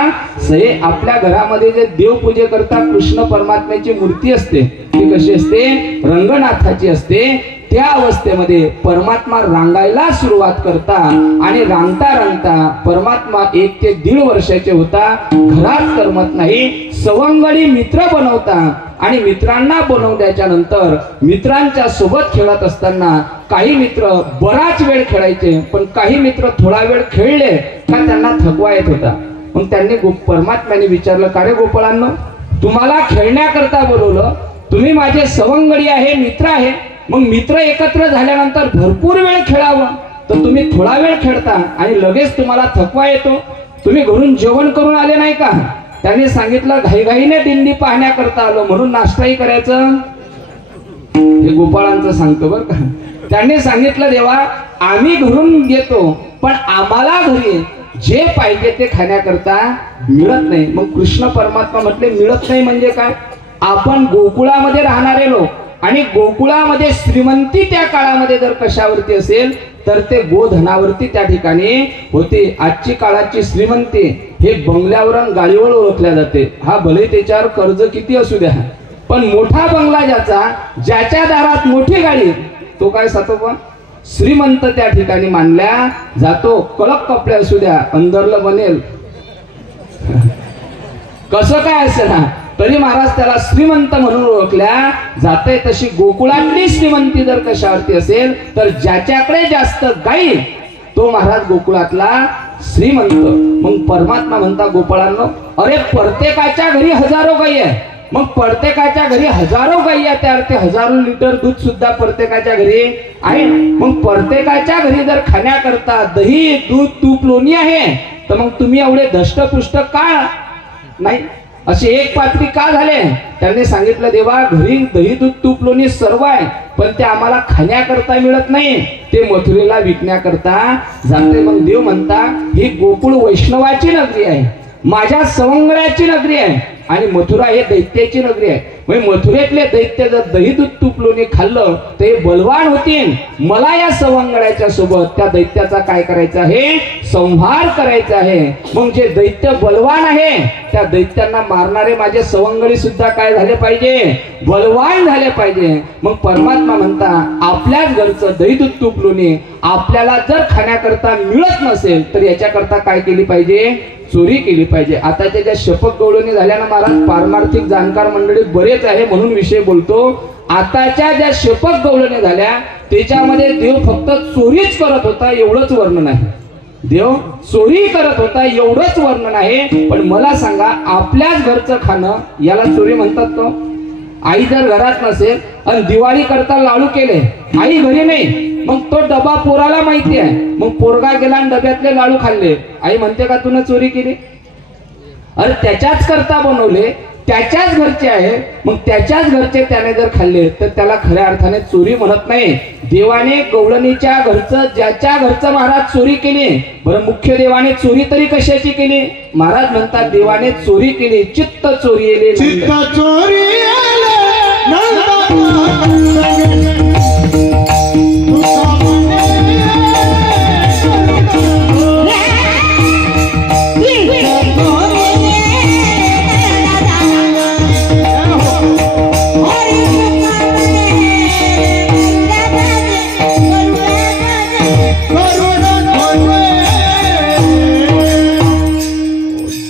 सये. आपल्या घरामध्ये जे देवपूजे करता कृष्ण परमात्म्याची मूर्ती असते ती कशी असते, रंगनाथाची असते. त्या अवस्थेमध्ये परमात्मा रांगायला सुरुवात करता आणि रांगता रांगता परमात्मा 1 ते 1.5 वर्षाचे होता. घरात करमत नाही, सवंगडी मित्र बनवता आणि मित्रांना बनवल्याच्या नंतर मित्रांच्या सोबत खेळत असताना काही मित्र बराच वेळ खेळायचे, पण काही मित्र थोडा वेळ खेळले का त्यांना थकवा येत होता. मग त्यांनी परमात्म्याने विचारलं, का रे गोपाळांनो, तुम्हाला खेळण्याकरता बोलवलं, तुम्ही माझे सवंगडी आहे, मित्र आहे, मग मित्र एकत्र झाल्यानंतर भरपूर वेळ खेळावं, तर तुम्ही थोडा वेळ खेळता आणि लगेच तुम्हाला थकवा येतो. तुम्ही घरून जेवण करून आले नाही का? त्यांनी सांगितलं, घाईघाईने दिंडी पाहण्याकरता आलो, म्हणून नाश्ताही करायचं. हे गोपाळांचं सांगतो बरं का. त्यांनी सांगितलं, देवा आम्ही घरून येतो, पण आम्हाला घरी जे पाहिजे ते खाण्याकरता मिळत नाही. मग कृष्ण परमात्मा म्हटले, मिळत नाही म्हणजे काय? आपण गोकुळामध्ये राहणारे लोक आणि गोकुळामध्ये श्रीमंती त्या काळामध्ये जर कशावरती असेल तर ते गोधनावरती त्या ठिकाणी होते. आजची काळाची श्रीमंती हे बंगल्यावर आणि गाडीवर ओळखल्या जाते. हा भले त्याच्यावर कर्ज किती असू द्या, पण मोठा बंगला ज्याच्या दारात मोठी गाडी, तो काय सातोबा श्रीमंत त्या ठिकाणी मानल्या जातो. कडक कपडे असू द्या, अंदरलं बनेल कसं काय असेल ना, तरी महाराज त्याला श्रीमंत म्हणून ओळखल्या जाते. तशी गोकुळातली श्रीमंती जर कशावरती असेल तर ज्याच्याकडे जास्त गाई तो महाराज गोकुळातला श्रीमंत. मग परमात्मा म्हणता, गोपाळांनो, अरे प्रत्येकाच्या घरी हजारो गाई आहे. मग प्रत्येकाच्या घरी हजारो गाई आहे, त्या अर्थी हजारो लिटर दूध सुद्धा प्रत्येकाच्या घरी आहे. मग प्रत्येकाच्या घरी जर खाण्याकरता दही, दूध, तूप, लोणी आहे, तर मग तुम्ही एवढे धष्टपुष्ट का नाही, असे एक पात्री का झाले? त्यांनी सांगितलं, देवा घरी दही, दूध, तूप, लोणी सर्व आहे, पण ते आम्हाला खाण्याकरता मिळत नाही, ते मथुरेला विकण्याकरता जाते. मग देव म्हणता, ही गोकुळ वैष्णवाची नगरी आहे, माझ्या सवंगड्याची नगरी आहे आणि मथुरा हे दैत्याची नगरी आहे. म्हणजे मथुरेतले दैत्य जर दही, दूध, तूप, लोणी खाल्लं ते बलवान होतील. मला या सवंगड्याच्या सोबत त्या दैत्याचा काय करायचं आहे, संहार करायचा आहे. मग जे दैत्य बलवान आहे त्या दैत्यांना मारणारे माझे सवंगडी सुद्धा काय झाले पाहिजे, बलवान झाले पाहिजे. मग परमात्मा म्हणता, आपल्याच घरचं दही, दूध, तूप, लोणी आपल्याला जर खाण्याकरता मिळत नसेल तर याच्याकरता काय केली पाहिजे, चोरी केली पाहिजे. आताच्या ज्या शपथ गवळणी झाल्या ना महाराज, पारमार्थिक जाणकार मंडळी बरेच आहे म्हणून विषय बोलतो. आताच्या ज्या शपथ गवळणी झाल्या त्याच्यामध्ये देव फक्त चोरीच करत होता एवढंच वर्णन आहे. देव चोरी करत होता एवढंच वर्णन आहे. पण मला सांगा, आपल्याच घरचं खाणं याला चोरी म्हणतात तो? आई जर घरात नसेल आणि दिवाळी करता लाडू केले, आई घरी नाही, मग तो डबा पोराला माहिती आहे, मग पोरगा गेला आणि डब्यातले लाडू खाल्ले, आई म्हणते का तुला चोरी केली? अरे त्याच्याच करता बनवले, त्याच्याच घरचे आहे, मग त्याच्याच घरचे त्याने जर खाल्ले तर त्याला खऱ्या अर्थाने चोरी म्हणत नाही. देवाने गवळणीच्या घरचं, ज्याच्या घरचं महाराज चोरी केली, बरं मुख्य देवाने चोरी तरी कशाची केली? महाराज म्हणतात, देवाने चोरी केली, चित्त चोरी येले, चित्त चोरी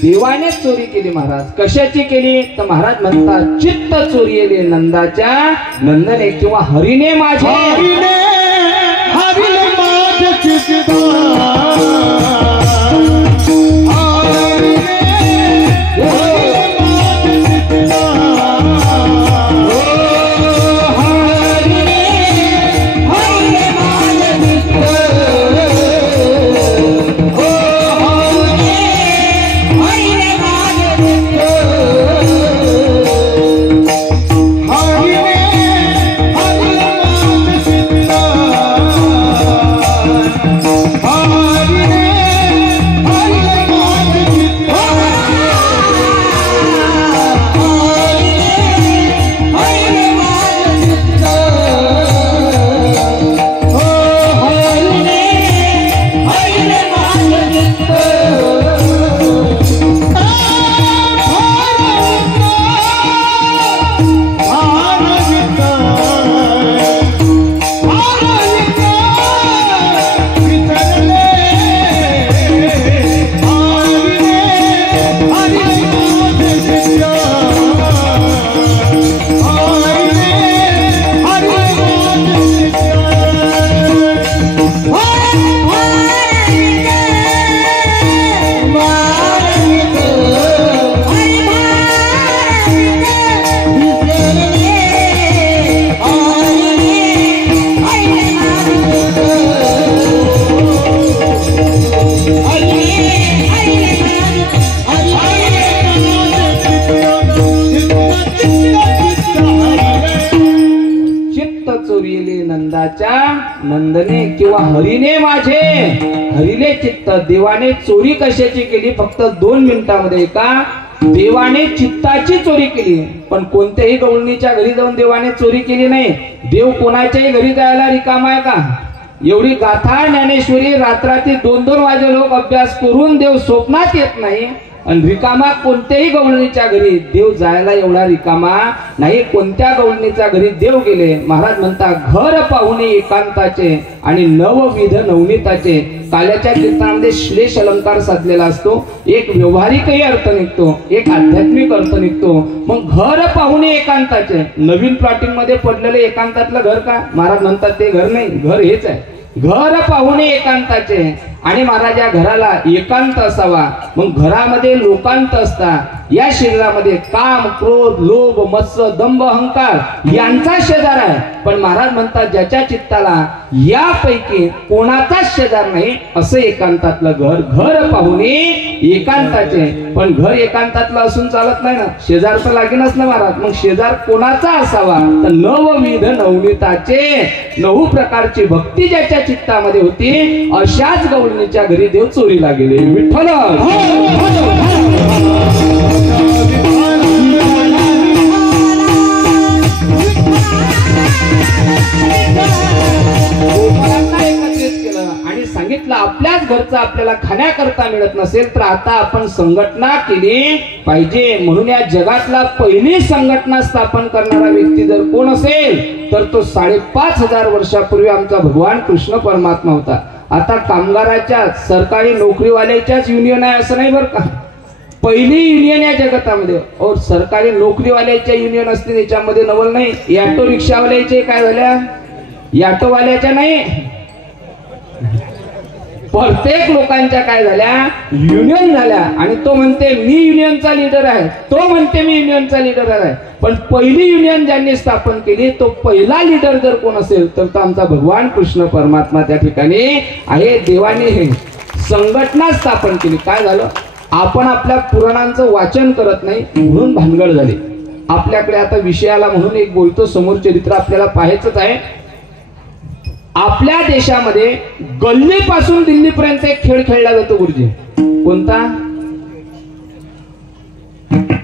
देवाने चोरी केली. महाराज कशाची केली? तर महाराज म्हणतात, चित्त चोरी येले नंदाच्या नंदने, किंवा हरीने माझे, हरीने माझे चित्त, नंदाच्या नंदने किंवा हरीने माझे हरीले चित्त देवाने चोरी कशाची केली फक्त 2 मिनिटांमध्ये का देवाने चित्ताची चोरी केली पण कोणत्याही गवळणीच्या घरी जाऊन देवाने चोरी केली नाही देव कोणाच्याही घरी जायला रिकामा आहे का एवढी गाथा ज्ञानेश्वरी रात्राती 2-2 वाजे लोक अभ्यास करून देव स्वप्नात येत नाही आणि रिकामा कोणत्याही गवळणीच्या घरी देव जायला एवढा रिकामा नाही कोणत्या गवळणीच्या घरी देव गेले महाराज म्हणतात घर पाहुणे एकांताचे आणि नवविध नवनीताचे काल्याच्या कीर्तनामध्ये श्लेष अलंकार साधलेला असतो एक व्यवहारिकही अर्थ निघतो एक आध्यात्मिक अर्थ निघतो मग घर पाहुणे एकांताचे नवीन प्लॉटिंग मध्ये पडलेलं एकांतातलं घर का महाराज म्हणतात ते घर नाही घर हेच आहे घर पाहुणे एकांताचे आणि महाराज या घराला एकांत असावा मग घरामध्ये लोकांत असतात या शरीरामध्ये काम क्रोध लोभ मत्स्य दंभ अहंकार यांचा शेजार आहे पण महाराज म्हणतात ज्याच्या चित्ताला यापैकी कोणाचाच शेजार नाही असं एकांतातलं घर घर पाहुणे एकांताचे पण घर एकांतातलं असून चालत नाही ना शेजार तर लागेनच ना महाराज मग शेजार कोणाचा असावा तर नवविध नवनीताचे 9 प्रकारची भक्ती ज्याच्या चित्तामध्ये होती अशाच गवळणीच्या घरी देव चोरीला गेले विठ्ठल आणि सांगितलं आपल्याच घरचं आपल्याला खाण्याकरता मिळत नसेल तर आता आपण संघटना केली पाहिजे म्हणून या जगातला पहिली संघटना स्थापन करणारा व्यक्ती जर कोण असेल तर तो 5,500 वर्षापूर्वी आमचा भगवान कृष्ण परमात्मा होता आता कामगाराच्या सरकारी नोकरीवाल्याच्याच युनियन आहे असं नाही बरं का पहिली युनियन या जगतामध्ये और सरकारी नोकरीवाल्याच्या युनियन असते त्याच्यामध्ये नवल नाही ऑटो रिक्षावाल्याचे काय झाल्या ऑटोवाल्याच्या नाही प्रत्येक लोकांच्या काय झाल्या युनियन झाल्या आणि तो म्हणते मी युनियनचा लीडर आहे तो म्हणते मी युनियनचा लीडर आहे पण पहिली युनियन ज्यांनी स्थापन केली तो पहिला लीडर जर कोण असेल तर तो आमचा भगवान कृष्ण परमात्मा त्या ठिकाणी आहे देवाने हे संघटना स्थापन केली काय झालं आपण आपल्या पुराणांचं वाचन करत नाही म्हणून भानगड झाली आपल्याकडे आता विषयाला म्हणून एक बोलतो समोर चरित्र आपल्याला पाहायचंच आहे आपल्या देशामध्ये गल्लीपासून दिल्लीपर्यंत एक खेळ खेळला जातो गुरुजी कोणता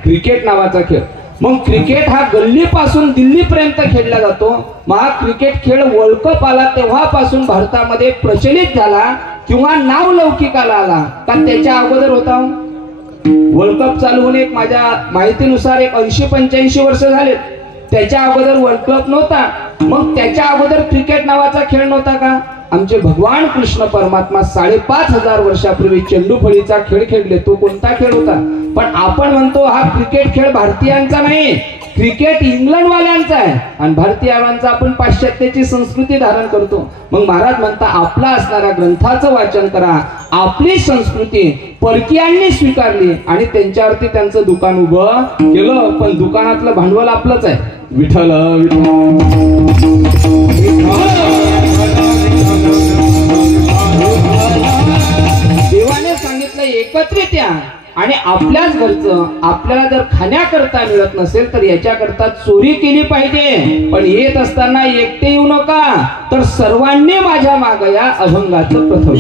क्रिकेट नावाचा खेळ मग क्रिकेट हा गल्लीपासून दिल्लीपर्यंत खेळला जातो मग हा क्रिकेट खेळ वर्ल्ड कप आला तेव्हापासून भारतामध्ये प्रचलित झाला किंवा नाव लौकिकाला आला का त्याच्या अगोदर होता वर्ल्ड कप चालू होऊन एक माझ्या माहितीनुसार एक 80-85 वर्ष झाले त्याच्या अगोदर वर्ल्ड कप नव्हता मग त्याच्या अगोदर क्रिकेट नावाचा खेळ नव्हता का आमचे भगवान कृष्ण परमात्मा 5,500 वर्षापूर्वी चेंडूफळीचा खेळ खेळले तो कोणता खेळ होता पण आपण म्हणतो हा क्रिकेट खेळ भारतीयांचा नाही क्रिकेट इंग्लंडवाल्यांचा आहे आणि भारतीयांचा आपण पाश्चात्याची संस्कृती धारण करतो मग महाराज म्हणता आपला असणाऱ्या ग्रंथाचं वाचन करा आपली संस्कृती परकीयांनी स्वीकारली आणि त्यांच्यावरती त्यांचं दुकान उभं केलं पण दुकानातलं भांडवल आपलंच आहे विठ्ठल देवाने सांगितलं एकत्रित या आणि आपल्याच घरचं आपल्याला जर खाण्याकरता मिळत नसेल तर याच्याकरता चोरी केली पाहिजे पण येत असताना एकटे येऊ नका तर सर्वांनी माझ्या माग या अभंगाचं प्रथम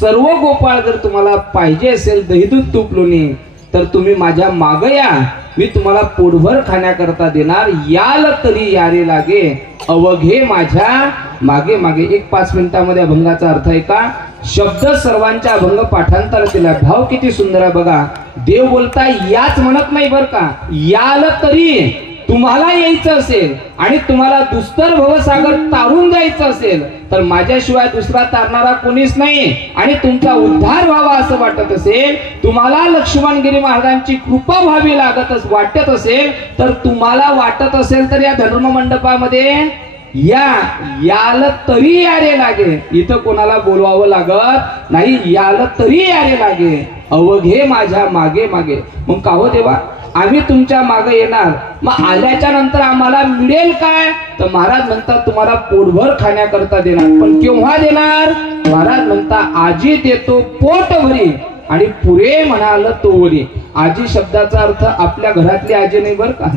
सर्व गोपाळ जर तुम्हाला पाहिजे असेल दहीदूध तूप लोणी तर तुम्ही माझ्या मागे या, मी तुम्हाला पोटभर खाण्याकरता देणार. याल तरी यारे लागे अवघे माझ्या मागे मागे. एक 5 मिनिटामध्ये अभंगाचा अर्थ आहे का? शब्द सर्वांच्या अभंग पाठांतर केला. भाव किती सुंदर आहे बघा. देव बोलता याच म्हणत नाही बर का, याल तरी तुम्हाला यायचं असेल आणि तुम्हाला दुस्तर भवसागर तारून जायचं असेल तर माझ्याशिवाय दुसरा तारणारा कोणीच नाही आणि तुमचा उद्धार व्हावा असं वाटत असेल, तुम्हाला लक्ष्मणगिरी महाराजांची कृपा व्हावी वाटत असेल तर तुम्हाला वाटत असेल तर या धर्म मंडपामध्ये याल तरी यारे लागे. इथं कोणाला बोलवावं लागत नाही, याल तरी यारे लागे अवघे माझ्या मागे मागे. मग का हो देवा आम्ही तुमच्या मागे येणार, मग आल्याच्या नंतर आम्हाला मिळेल काय? तर महाराज म्हणतात तुम्हाला पोटभर खाण्याकरता देणार. पण केव्हा देणार? महाराज म्हणता आजी देतो पोट भरी आणि पुरे म्हणाल तोवरी. आजी शब्दाचा अर्थ आपल्या घरातली आजी नाही बर का.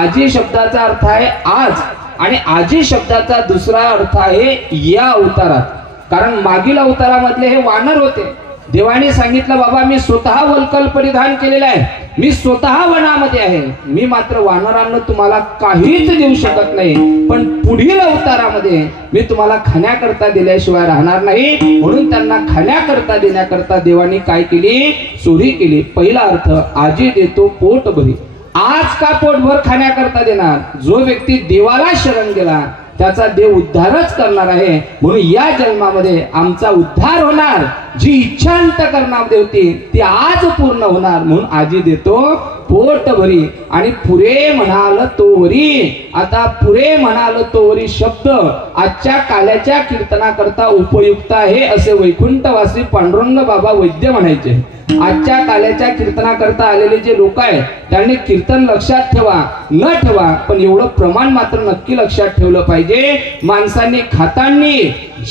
आजी शब्दाचा अर्थ आहे आज आणि आजी शब्दाचा दुसरा अर्थ आहे या अवतारात. कारण मागील अवतारामधले हे वानर होते. देवाने सांगितलं बाबा मी स्वतः वल्कल परिधान केलेला आहे, मी स्वतः वनामध्ये आहे, मी मात्र वानरांना तुम्हाला काहीच देऊ शकत नाही, पण पुढील अवतारामध्ये मी तुम्हाला खाण्याकरता दिल्याशिवाय राहणार नाही. म्हणून त्यांना खाण्याकरता देण्याकरता देवाने काय केली? चोरी केली. पहिला अर्थ आजी देतो पोट भरी. आज का पोटभर खाण्याकरता देणार? जो व्यक्ती देवाला शरण गेला त्याचा देव उद्धारच करणार आहे. म्हणून या जन्मामध्ये आमचा उद्धार होणार, जी इच्छा अंतःकरणामध्ये होती ती आज पूर्ण होणार. म्हणून आजी देतो पोट भरी आणि पुरे म्हणाल तोवरी. आता पुरे म्हणाल तोवरी शब्द आजच्या काल्याच्या कीर्तनाकरता उपयुक्त आहे असे वैकुंठवासी पांडुरंग बाबा वैद्य म्हणायचे. आजच्या काल्याच्या कीर्तनाकरता आलेले जे लोक आहेत त्यांनी कीर्तन लक्षात ठेवा न ठेवा पण एवढं प्रमाण मात्र नक्की लक्षात ठेवलं पाहिजे. माणसांनी खातांनी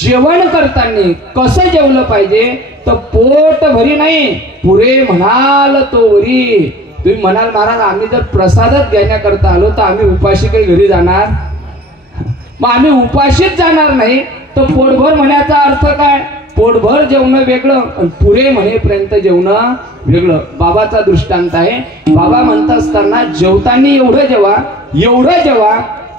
जेवण करताना कसं जेवलं पाहिजे? तर पोट भरी नाही, पुरे म्हणाल तोवरी. तुम्ही म्हणाल महाराज आम्ही जर प्रसादच घेण्याकरता आलो तर आम्ही उपाशी काही घरी जाणार? मग आम्ही उपाशीच जाणार नाही तर पोटभर म्हणण्याचा अर्थ काय? पोटभर जेवणं वेगळं आणि पुरे म्हणेपर्यंत जेवणं वेगळं. बाबाचा दृष्टांत आहे. बाबा म्हणत असताना जेवताना एवढं जेवा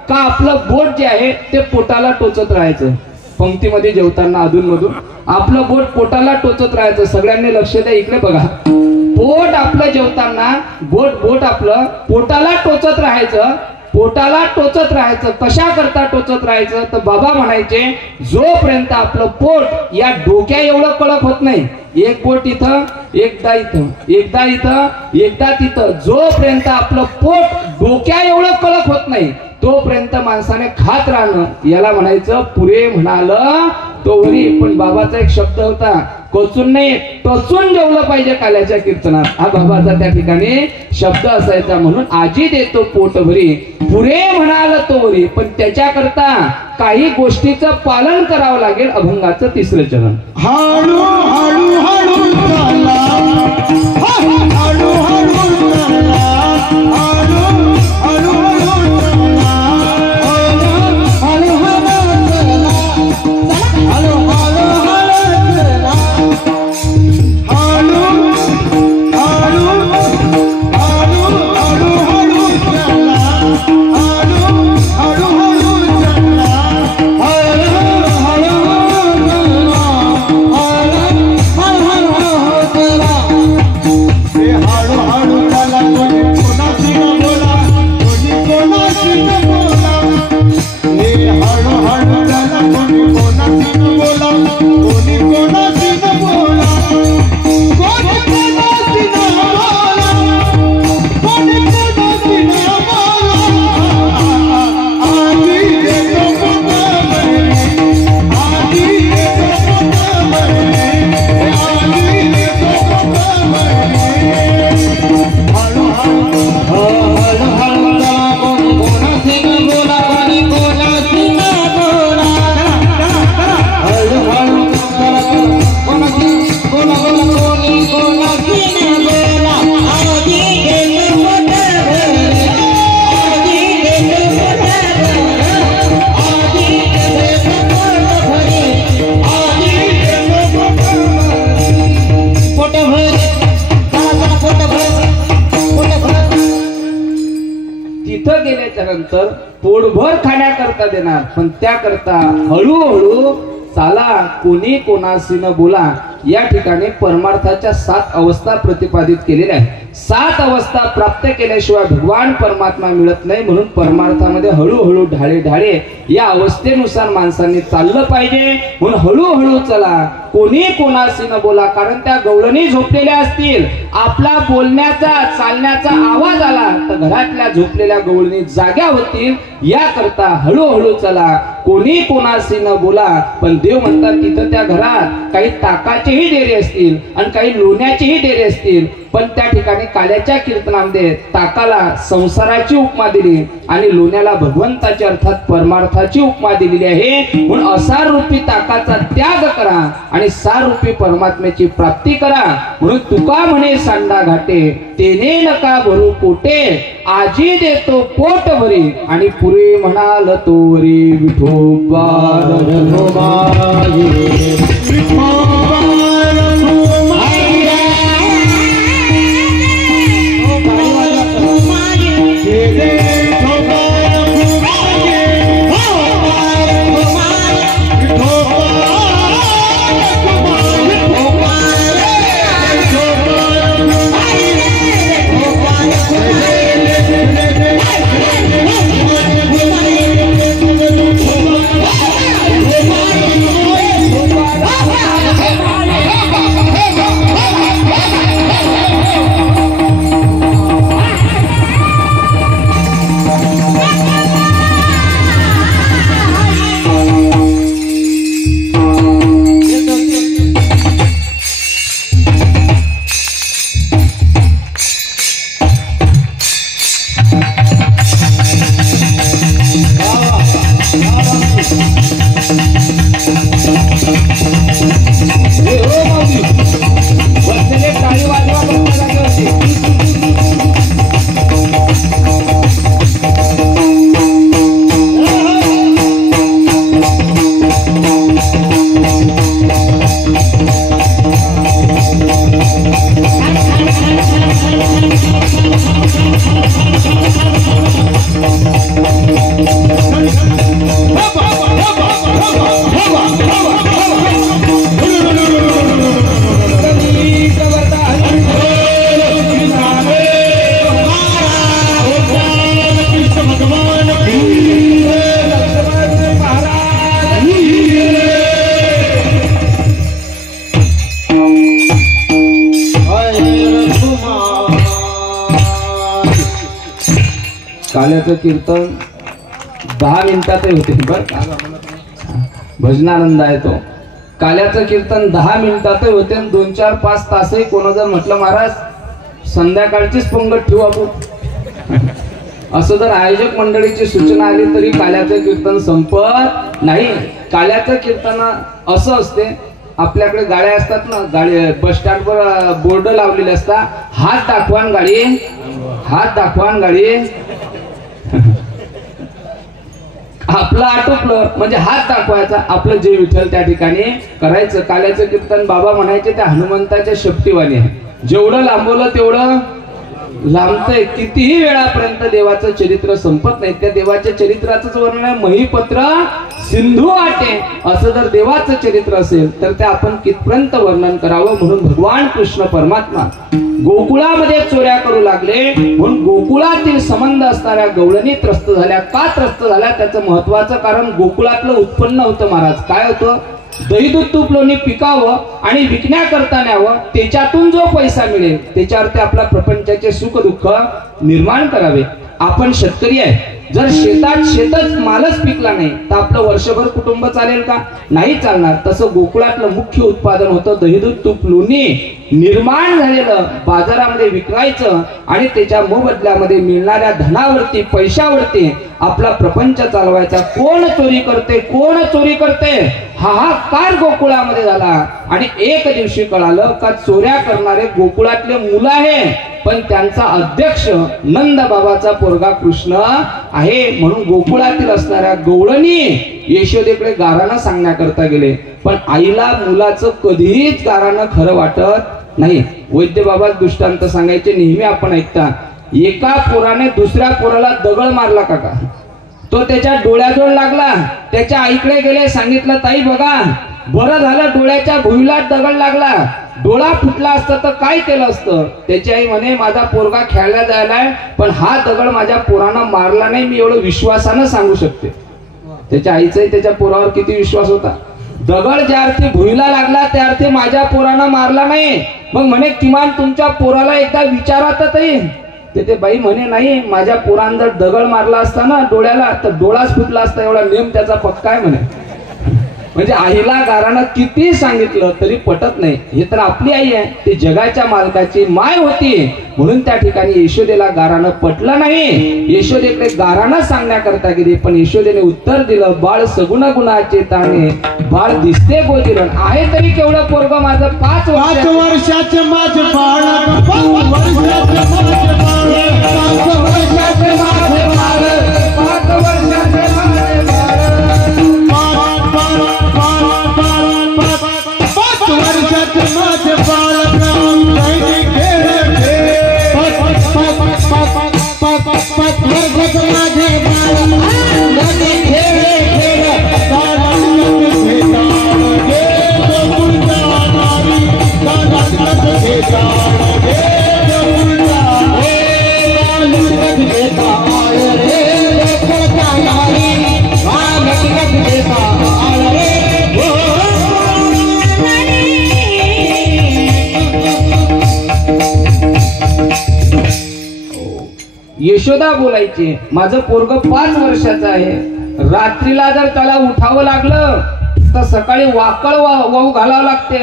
का आपलं बोट जे आहे ते पोटाला टोचत राहायचं. पंक्तीमध्ये जेवताना अधून मधून आपलं बोट पोटाला टोचत राहायचं. सगळ्यांनी लक्ष द्या, इकडे बघा. पोट आपलं जेवताना बोट आपलं पोटाला टोचत राहायचं. पोटाला टोचत राहायचं. कशा करता टोचत राहायचं? तर बाबा म्हणायचे जोपर्यंत आपलं पोट या डोक्या एवढं कडक होत नाही, एक बोट इथं एकदा इथं एकदा इथं एकदा तिथं, जोपर्यंत आपलं पोट डोक्या एवढं कडक होत नाही तोपर्यंत माणसाने खात राहणं याला म्हणायचं पुरे म्हणाल तोवरी. पण बाबाचा एक शब्द होता, कोचून नाही टोचून जेवलं पाहिजे काल्याच्या कीर्तनात. हा बाबाचा त्या ठिकाणी शब्द असायचा. म्हणून आजी देतो पोट भरी पुरे म्हणाल तोवरी. पण त्याच्याकरता काही गोष्टीचं पालन करावं लागेल. अभंगाचं 3रं चरण. हळू हळू हळू चाला, हळू हळू चाला, हळू हळू हळू त्यानंतर पोटभर खाण्याकरता देणार, पण त्याकरता हळूहळू चाला, कोणी कोणाशी न बोला. या ठिकाणी परमार्थाच्या 7 अवस्था प्रतिपादित केलेल्या आहेत. 7 अवस्था प्राप्त केल्याशिवाय भगवान परमात्मा मिळत नाही. म्हणून परमार्थामध्ये हळूहळू ढाळे ढाळे या अवस्थेनुसार माणसांनी चाललं पाहिजे. म्हणून हळूहळू चला, कोणी कोणाशी न बोला. कारण त्या गवळणी झोपलेल्या असतील, आपला बोलण्याचा चालण्याचा आवाज आला तर घरातल्या झोपलेल्या गवळणी जाग्या होतील. याकरता हळूहळू चला, कोणी कोणाशी न बोला. पण देव म्हणतात तिथं त्या घरात काही ताकाचेही डेरे असतील आणि काही लोण्याचेही डेरे असतील, पण त्या ठिकाणी काल्याच्या कीर्तनामध्ये ताकाला संसाराची उपमा दिली आणि लोण्याला भगवंताची अर्थात परमार्थाची उपमा दिलेली आहे. म्हणून असार रूपी ताकाचा त्याग करा आणि सार रूपी परमात्म्याची प्राप्ती करा. म्हणून तुका म्हणे सांडा घाटे, तेने नका भरू पोटे, आजी देतो पोट भरी. आणि पुरे म्हणाल तोरी विठोबा काल्याचं कीर्तन 10 मिनिटात होते. बरं भजनानंद आहे तो. काल्याचं कीर्तन 10 मिनिटात होते. 2, 4, 5 तासही कोणा जर म्हटलं महाराज संध्याकाळचीच पंगत ठेवू आपण, असं जर आयोजक मंडळीची सूचना आली तरी काल्याचं कीर्तन संपत नाही. काल्याचं कीर्तन असं असते, आपल्याकडे गाड्या असतात ना, गाडी बस स्टँडवर बोर्ड लावलेले असतात, हात दाखवान गाडी, हात दाखवान गाडी. आपलं आटोपलं म्हणजे हात दाखवायचा, आपलं जे विठ्ठल त्या ठिकाणी करायचं. काल्याचं कीर्तन बाबा म्हणायचे त्या हनुमंताच्या शक्तीवाणी आहे, जेवढं लांबवलं तेवढं लांबतंय. कितीही वेळापर्यंत देवाचं चरित्र संपत नाही. त्या देवाच्या चरित्राचं वर्णन आहे महिपत्र सिंधू आटे. असं जर देवाचं चरित्र असेल तर ते आपण कितपर्यंत वर्णन करावं. म्हणून भगवान कृष्ण परमात्मा गोकुळामध्ये चोऱ्या करू लागले. म्हणून गोकुळातील संबंध असणाऱ्या गवळणी त्रस्त झाल्या. का त्रस्त झाल्या त्याचं महत्वाचं कारण गोकुळातलं उत्पन्न होतं महाराज. काय होतं, दही दूध तूप लोणी पिकावं आणि विकण्याकरता न्यावं, त्याच्यातून जो पैसा मिळेल त्याच्यावरती आपल्या प्रपंचाचे सुख दुःख निर्माण करावे. आपण शेतकरी आहे, जर शेतच मालच पिकला नाही तर आपलं वर्षभर कुटुंब चालेल का? नाही चालणार. तसं गोकुळातलं मुख्य उत्पादन होतं दही दूध तूप लोणी. निर्माण झालेलं बाजारामध्ये विकायचं आणि त्याच्या मोबदल्यामध्ये मिळणाऱ्या धनावरती पैशावरती आपला प्रपंच चालवायचा. कोण चोरी करते, कोण चोरी करते, हाहाकार गोकुळामध्ये झाला. आणि एक दिवशी कळालं का चोऱ्या करणारे गोकुळातले मुलं आहे, पण त्यांचा अध्यक्ष नंद बाबाचा पोरगा कृष्ण आहे. म्हणून गोकुळातील असणाऱ्या गवळणी यशोदेकडे गारानं सांगण्याकरता गेले, पण आईला मुलाचं कधीच गारानं खरं वाटत नाही. वैद्य बाबा दृष्टांत सांगायचे नेहमी आपण ऐकता. एका पोराने दुसऱ्या पोराला दगड मारला काका, तो त्याच्या डोळ्याजवळ लागला. त्याच्या आईकडे गेले, सांगितलं ताई बघा बरं झालं डोळ्याच्या भुईला दगड लागला, डोळा फुटला असता तर काय केलं असतं. त्याची आई म्हणे माझा पोरगा खेळायला जायलाय पण हा दगड माझ्या पोरानं मारला नाही, मी एवढं विश्वासानं सांगू शकते. त्याच्या आईचाही त्याच्या पोरावर किती विश्वास होता. दगड ज्या अर्थी भुईला लागला त्या अर्थी माझ्या पोरानं मारला नाही. मग म्हणे किमान तुमच्या पोराला एकदा विचारात ताई. ते बाई म्हणे नाही, माझ्या पोरानं जर दगड मारला असता ना डोळ्याला तर डोळाच फुटला असता, एवढा नेम त्याचा पक्का आहे म्हणे. म्हणजे आईला गारानं किती सांगितलं तरी पटत नाही. हे तर आपली आई आहे, ती जगाच्या मालकाची माय होती, म्हणून त्या ठिकाणी यशोदेला गारानं पटलं नाही. यशोदेकडे गारानं सांगण्याकरता गेली पण यशोदेने उत्तर दिलं बाळ सगुण गुणाचे ताणे, बाळ दिसते गोजिरण. आहे तरी केवढं पोरग माझं 5 वर्षाचे माझे बाळ, 5 वर्षाचे माझे बाळ, 5 वर्षाचे माझे बाळ, 5 वर्षाचे माझे बाळ, 5 वर्षाचे माझे बाळ, काही खेळ खेळ, 5 वर्षाचे माझे बाळ, काही खेळ खेळ, यशोदा बोलायची माझं पोरग 5 वर्षाचं आहे, रात्रीला जर त्याला उठावं लागलं तर सकाळी वाकळ वाहू घालावं लागते,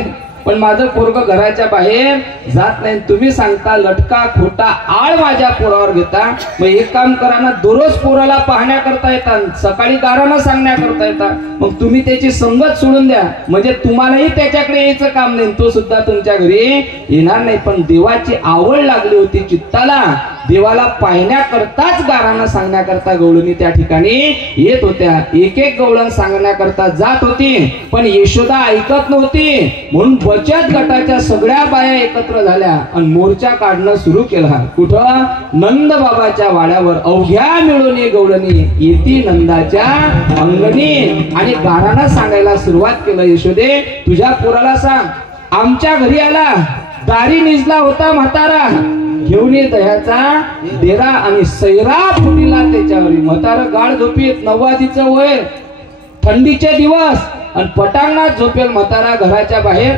पण माझं पोरग घराच्या बाहेर जात नाही. तुम्ही सांगता लटका खोटा आळ माझ्या पोरावर घेता. मग एक काम करा ना, दररोज पोराला पाहण्याकरता येतात, सकाळी गारानं सांगण्याकरता येतात. मग तुम्ही त्याची संगत सोडून द्या, म्हणजे तुम्हालाही त्याच्याकडे यायचं काम नाही, तो सुद्धा तुमच्या घरी येणार नाही. पण देवाची आवड लागली होती चित्ताला, देवाला पाहण्याकरताच गारानं सांगण्याकरता गवळणी त्या ठिकाणी येत होत्या. एक एक गवळण सांगण्याकरता जात होती, पण यशोदा ऐकत नव्हती. म्हणून बचत गटाच्या सगळ्या बाया एकत्र झाल्या आणि मोर्चा काढणं सुरू केला. कुठं? नंद बाबाच्या वाड्यावर. अवघ्या मिळून गवळणी येती नंदाच्या अंगणी. आणि गारानं सांगायला सुरुवात केलं, यशोदे तुझ्या पोराला सांग आमच्या घरी आला, दारी निजला होता म्हातारा, घेऊन ये दह्याचा डेरा आणि सैरा फुटीला त्याच्यावर. म्हातारा गाढ झोपीत, 9वादीचं वय, थंडीचे दिवस आणि पटांगणात झोपेल म्हातारा. घराच्या बाहेर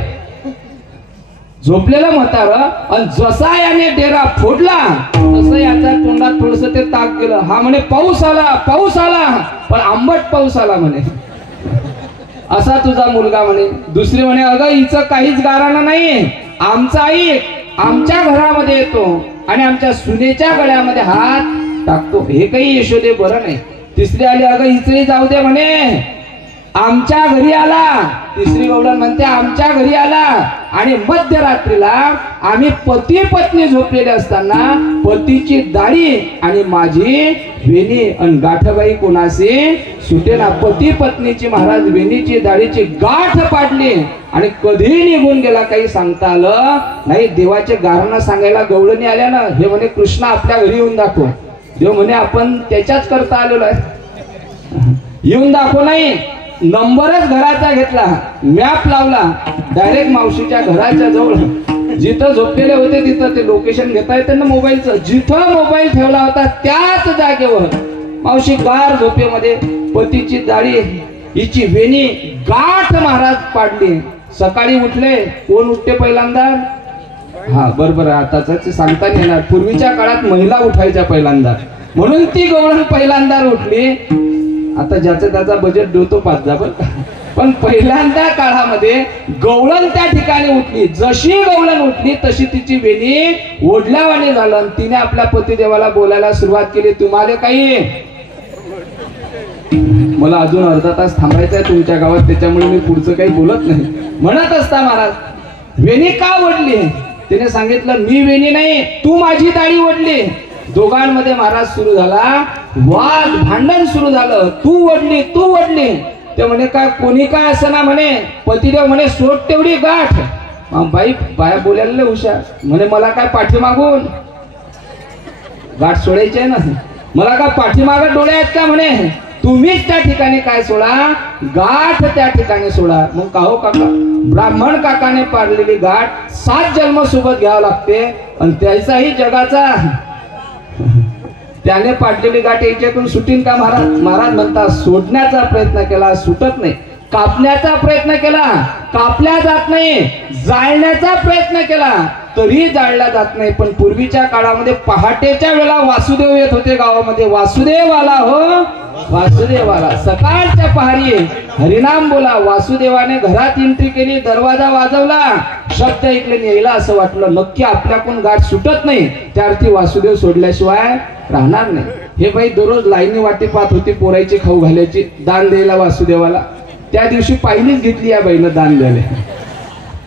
झोपलेलं म्हातारा आणि जसा याने डेरा फोडला तसं याच्या तोंडात थोडस ते ताक गेलं. हा म्हणे पाऊस आला, पाऊस आला, पण आंबट पाऊस आला म्हणे. असा तुझा मुलगा म्हणे. दुसरी म्हणे अगं हिचं काहीच गाराणं नाही, आमचा आई आमच्या घरामध्ये येतो आणि आमच्या सुनेच्या गळ्यामध्ये हात टाकतो, हे काही यशोदे बरं नाही. तिसरी आली अगं हिचंही जाऊ दे म्हणे, आमच्या घरी आला. तिसरी गवळण म्हणते आमच्या घरी आला आणि मध्यरात्रीला आम्ही पती पत्नी झोपलेले असताना पतीची दाढी आणि माझी वेणी आणि गाठबाई कोणाशी सुटेना. पती पत्नीची महाराज वेणीची दाढीची गाठ पाडली आणि कधी निघून गेला काही सांगता आलं नाही. देवाचे गारणं सांगायला गवळणी आल्या ना, हे म्हणे कृष्णा आपल्या घरी येऊन दाखव. देव म्हणे आपण त्याच्याच करता आलेलो आहे, येऊन दाखव नाही. नंबरच घराचा घेतला, मॅप लावला, डायरेक्ट मावशीच्या घराच्या जवळ जिथं झोपलेले होते तिथं ते लोकेशन घेता येतं ना मोबाईलचं, जिथं मोबाईल ठेवला होता त्याच जागेवर मावशी गार झोपेमध्ये पतीची दाढी हिची वेणी गाठ महाराज पाडली. सकाळी उठले, कोण उठते पहिल्यांदा? हा बरोबर, आताच सांगता येणार. पूर्वीच्या काळात महिला उठायच्या पहिल्यांदा, म्हणून ती गवळण पहिल्यांदा उठली. आता ज्याचं त्याचा बजेट देतो 5 जा, पण पहिल्यांदा काळामध्ये गवळण त्या ठिकाणी उठली. जशी गवळण उठली तशी तिची वेणी ओढल्यावाने झालं. तिने आपल्या पतिदेवाला बोलायला सुरुवात केली, तुम्हाला काही मला अजून अर्धा तास थांबायचं आहे तुमच्या गावात, त्याच्यामुळे मी पुढचं काही बोलत नाही. म्हणत असता महाराज वेणी का ओढली? तिने सांगितलं मी वेणी नाही, तू माझी दाढी ओढली. दोघांमध्ये महाराज सुरू झाला वाद, भांडण सुरू झालं. तू ओढली, तू ओढली. ते म्हणे काय कोणी काय असं ना म्हणे. पतिदेव म्हणे सोड तेवढी गाठ. बाई बाया बोलायला हुशार, म्हणे मला काय पाठीमागून गाठ सोडायची आहे ना. मला का पाठीमागं डोळे आहेत का म्हणे, तुम्हीच त्या ठिकाणी काय सोडा, गाठ त्या ठिकाणी सोडा. मग का हो काका, ब्राह्मण काकाने पाडलेली गाठ 7 जन्म सोबत घ्यावं लागते आणि त्याचाही जगाचा त्याने पाडलेली गाठ याच्यातून सुटीन का महाराज. महाराज म्हणतात सोडण्याचा प्रयत्न केला सुटत नाही, कापण्याचा प्रयत्न केला कापल्या जात नाही, जाळण्याचा प्रयत्न केला तरी जाळला जात नाही. पण पूर्वीच्या काळामध्ये पहाटेच्या वेळा वासुदेव येत होते गावामध्ये. वासुदेव आला हो वासुदेव आला. सकाळच्या पहारी हरिनाम बोला. वासुदेवाने घरात एंट्री केली, दरवाजा वाजवला, शब्द ऐकले यायला असं वाटलं नक्की आपल्याकडून गाठ सुटत नाही, त्यार्थी वासुदेव सोडल्याशिवाय राहणार नाही. हे बाई दररोज लाईनी वाटी पाहत होती पोरायची खाऊ घालायची दान द्यायला वासुदेवाला. त्या दिवशी पाहिलीच घेतली या बाईनं दान द्यायला.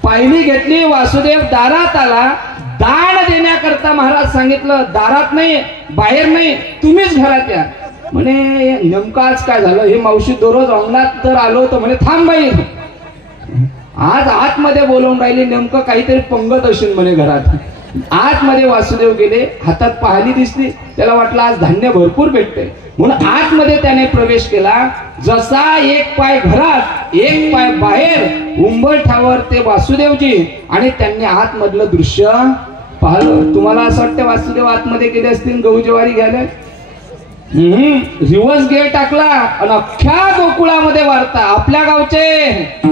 पाहिली घेतली, वासुदेव दारात आला. दान देण्याकरता महाराज सांगितलं दारात नाही बाहेर नाही तुम्हीच घरात या. म्हणे नेमकं आज काय झालं, हे मावशी दररोज अंगणात तर आलो तर म्हणे थांब बाई, आज आतमध्ये बोलवून राहिली, नेमकं काहीतरी पंगत असेल म्हणे घरात. आतमध्ये वासुदेव गेले, हातात पहाली दिसली, त्याला वाटलं आज धान्य भरपूर भेटते म्हणून आतमध्ये त्याने प्रवेश केला. जसा एक पाय घरात एक पाय बाहेर उंबरठ्यावर ते वासुदेवजी, आणि त्यांनी आतमधलं दृश्य पाहिलं. तुम्हाला असं वाटतं वासुदेव आतमध्ये गेले असतील गहू ज्वारी घ्यायला? रिवर्स गेअर टाकला आणि अख्ख्या गोकुळामध्ये वार्ता. आपल्या गावचे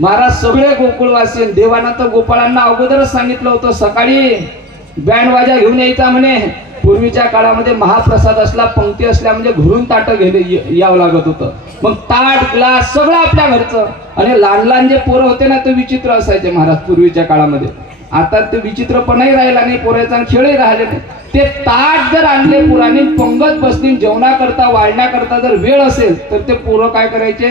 महाराज सगळे गोकुळवासी, देवाना तर गोपाळांना अगोदरच सांगितलं होतं सकाळी बँड घेऊन यायचा म्हणे. पूर्वीच्या काळामध्ये महाप्रसाद असला पंक्ती असल्या म्हणजे घरून ताट यावं लागत होतं. मग ताट ग्लास सगळं आपल्या घरचं. आणि लहान लहान जे पोरं होते ना ते विचित्र असायचे महाराज पूर्वीच्या काळामध्ये. आता ते विचित्रपणाही राहिला नाही, पोराचा खेळही राहिले नाही. ते ताट जर आणले पुराने पंगत बसतील जेवणाकरता वाढण्याकरता जर वेळ असेल तर ते पोरं काय करायचे,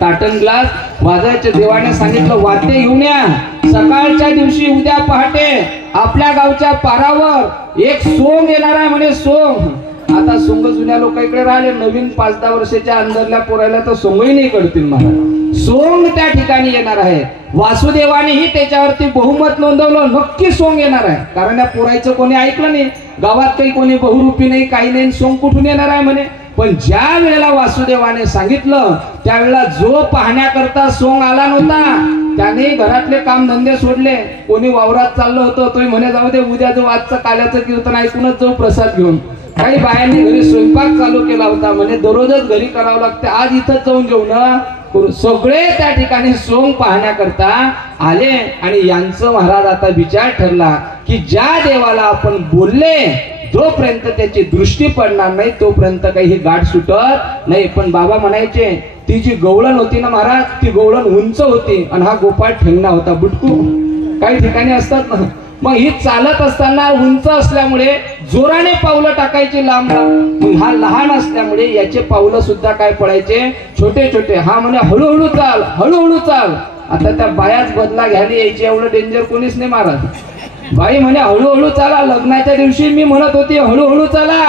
ताटन ग्लास वाजायचे. देवाने सांगितलं वाटे घेऊन या. सकाळच्या दिवशी उद्या पहाटे आपल्या गावच्या पारावर एक सोंग येणार आहे म्हणे. सोंग आता सोंग जुन्या लोक इकडे राहिले, नवीन 5-10 वर्षाच्या अंदरल्या पोरायला तर सोंगही नाही कळतील महाराज. सोंग त्या ठिकाणी येणार आहे. वासुदेवानेही त्याच्यावरती बहुमत नोंदवलं, नक्की सोंग येणार आहे. कारण या पोरायचं कोणी ऐकलं नाही, गावात काही कोणी बहुरूपी नाही काही नाही, सोंग कुठून येणार आहे म्हणे. पण ज्या वेळेला वासुदेवाने सांगितलं त्यावेळेला जो पाहण्याकरता सोंग आला नव्हता त्याने घरातले काम धंदे सोडले. कोणी वावरात चाललं होतं तो म्हणे जाऊ दे उद्या जो आजचं काल्याचं कीर्तन ऐकूनच जाऊ प्रसाद घेऊन. काही बायांनी घरी स्वयंपाक चालू केला होता, म्हणजे दररोजच घरी करावं लागते, आज इथंच जाऊन जेवण. सगळे त्या ठिकाणी सोंग पाहण्याकरता आले. आणि यांचं महाराज आता विचार ठरला की ज्या देवाला आपण बोलले जोपर्यंत त्याची दृष्टी पडणार नाही तोपर्यंत काही ही गाठ सुटत नाही. पण बाबा म्हणायचे ती जी गवळण होती ना महाराज, ती गवळण उंच होती आणि हा गोपाळ ठेंगणा होता, बुटकू. काही ठिकाणी असतात ना, मग ही चालत असताना उंच असल्यामुळे जोराने पावलं टाकायचे लांब लांब. मग हा लहान असल्यामुळे याचे पावलं सुद्धा काय पडायचे छोटे छोटे. हा म्हणे हळूहळू चाल हळूहळू चाल. आता त्या बायाच बदला घ्यायला यायचे, एवढं डेंजर कोणीच नाही महाराज. बाई म्हणे हळूहळू चाला. लग्नाच्या दिवशी मी म्हणत होती हळूहळू चाला,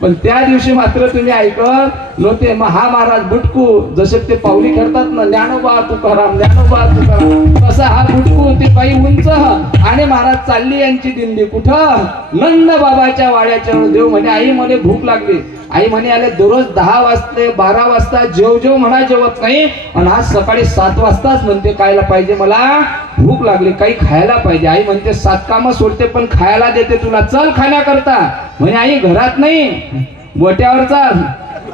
पण त्या दिवशी मात्र तुम्ही ऐकत नव्हते. मग हा महाराज बुटकू, जसे ते पावली करतात ना ज्ञानोबा तुकाराम ज्ञानोबा तुकाराम, तसा हा बुटकू ती बाई उंच. आणि महाराज चालली यांची दिंडी कुठं, नंद बाबाच्या वाड्याच्या. देव म्हणे आई म्हणे भूक लागली. आई म्हणे आले दररोज 10 वाजता 12 वाजता जेव जेव म्हणा जेवत नाही, आणि आज सकाळी 7 वाजताच म्हणते खायला पाहिजे, मला भूक लागली काही खायला पाहिजे. आई म्हणते 7 कामं सोडते पण खायला देते तुला, चल खाण्याकरता. म्हणे आई घरात नाही गोट्यावर चाल,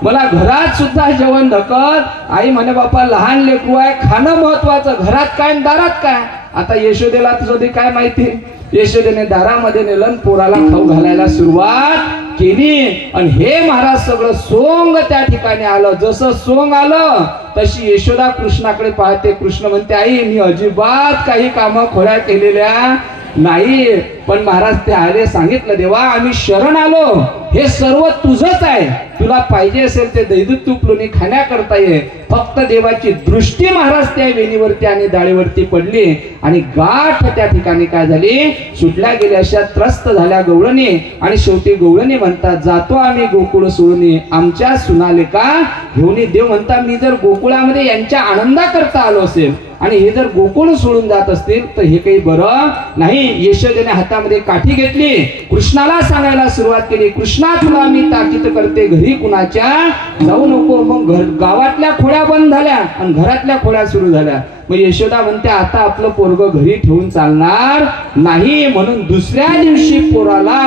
मला घरात सुद्धा जेवण धकत. आई म्हणे बापा लहान लेकरू आहे, खाणं महत्वाचं, घरात काय दारात काय. आता यशोदेला तुझं काय माहिती, यशोदेने दारामध्ये नेलं पोराला खाऊ घालायला सुरुवात केली. आणि हे महाराज सगळं सोंग त्या ठिकाणी आलं. जसं सोंग आलं तशी यशोदा कृष्णाकडे पाहते. कृष्ण म्हणते आई मी अजिबात काही कामं खोड्या केलेल्या नाही. पण महाराज ते आले, सांगितलं देवा आम्ही शरण आलो, हे सर्व तुझंच आहे, तुला पाहिजे असेल ते दैदूत तूप लोणी खाण्याकरता ये. फक्त देवाची दृष्टी महाराज त्या वेणीवरती आणि डाळीवरती पडली आणि गाठ त्या ठिकाणी काय झाली सुटल्या गेल्या. अशा त्रस्त झाल्या गवळणी. आणि शेवटी गवळणी म्हणतात जातो आम्ही गोकुळ सोडून आमच्या सुनालेका घेऊन. देव म्हणता मी जर गोकुळामध्ये यांच्या आनंदाकरता आलो असेल आणि हे जर गोकुळ सोडून जात असतील तर हे काही बरं नाही. यशोदेने हातामध्ये काठी घेतली, कृष्णाला सांगायला सुरुवात केली, कृष्णा तुला मी ताकीद करते घरी कुणाच्या जाऊ नको. मग गावातल्या खोड्या बंद झाल्या आणि घरातल्या खोड्या सुरू झाल्या. मग यशोदा म्हणते आता आपलं पोरग घरी ठेवून चालणार नाही, म्हणून दुसऱ्या दिवशी पोराला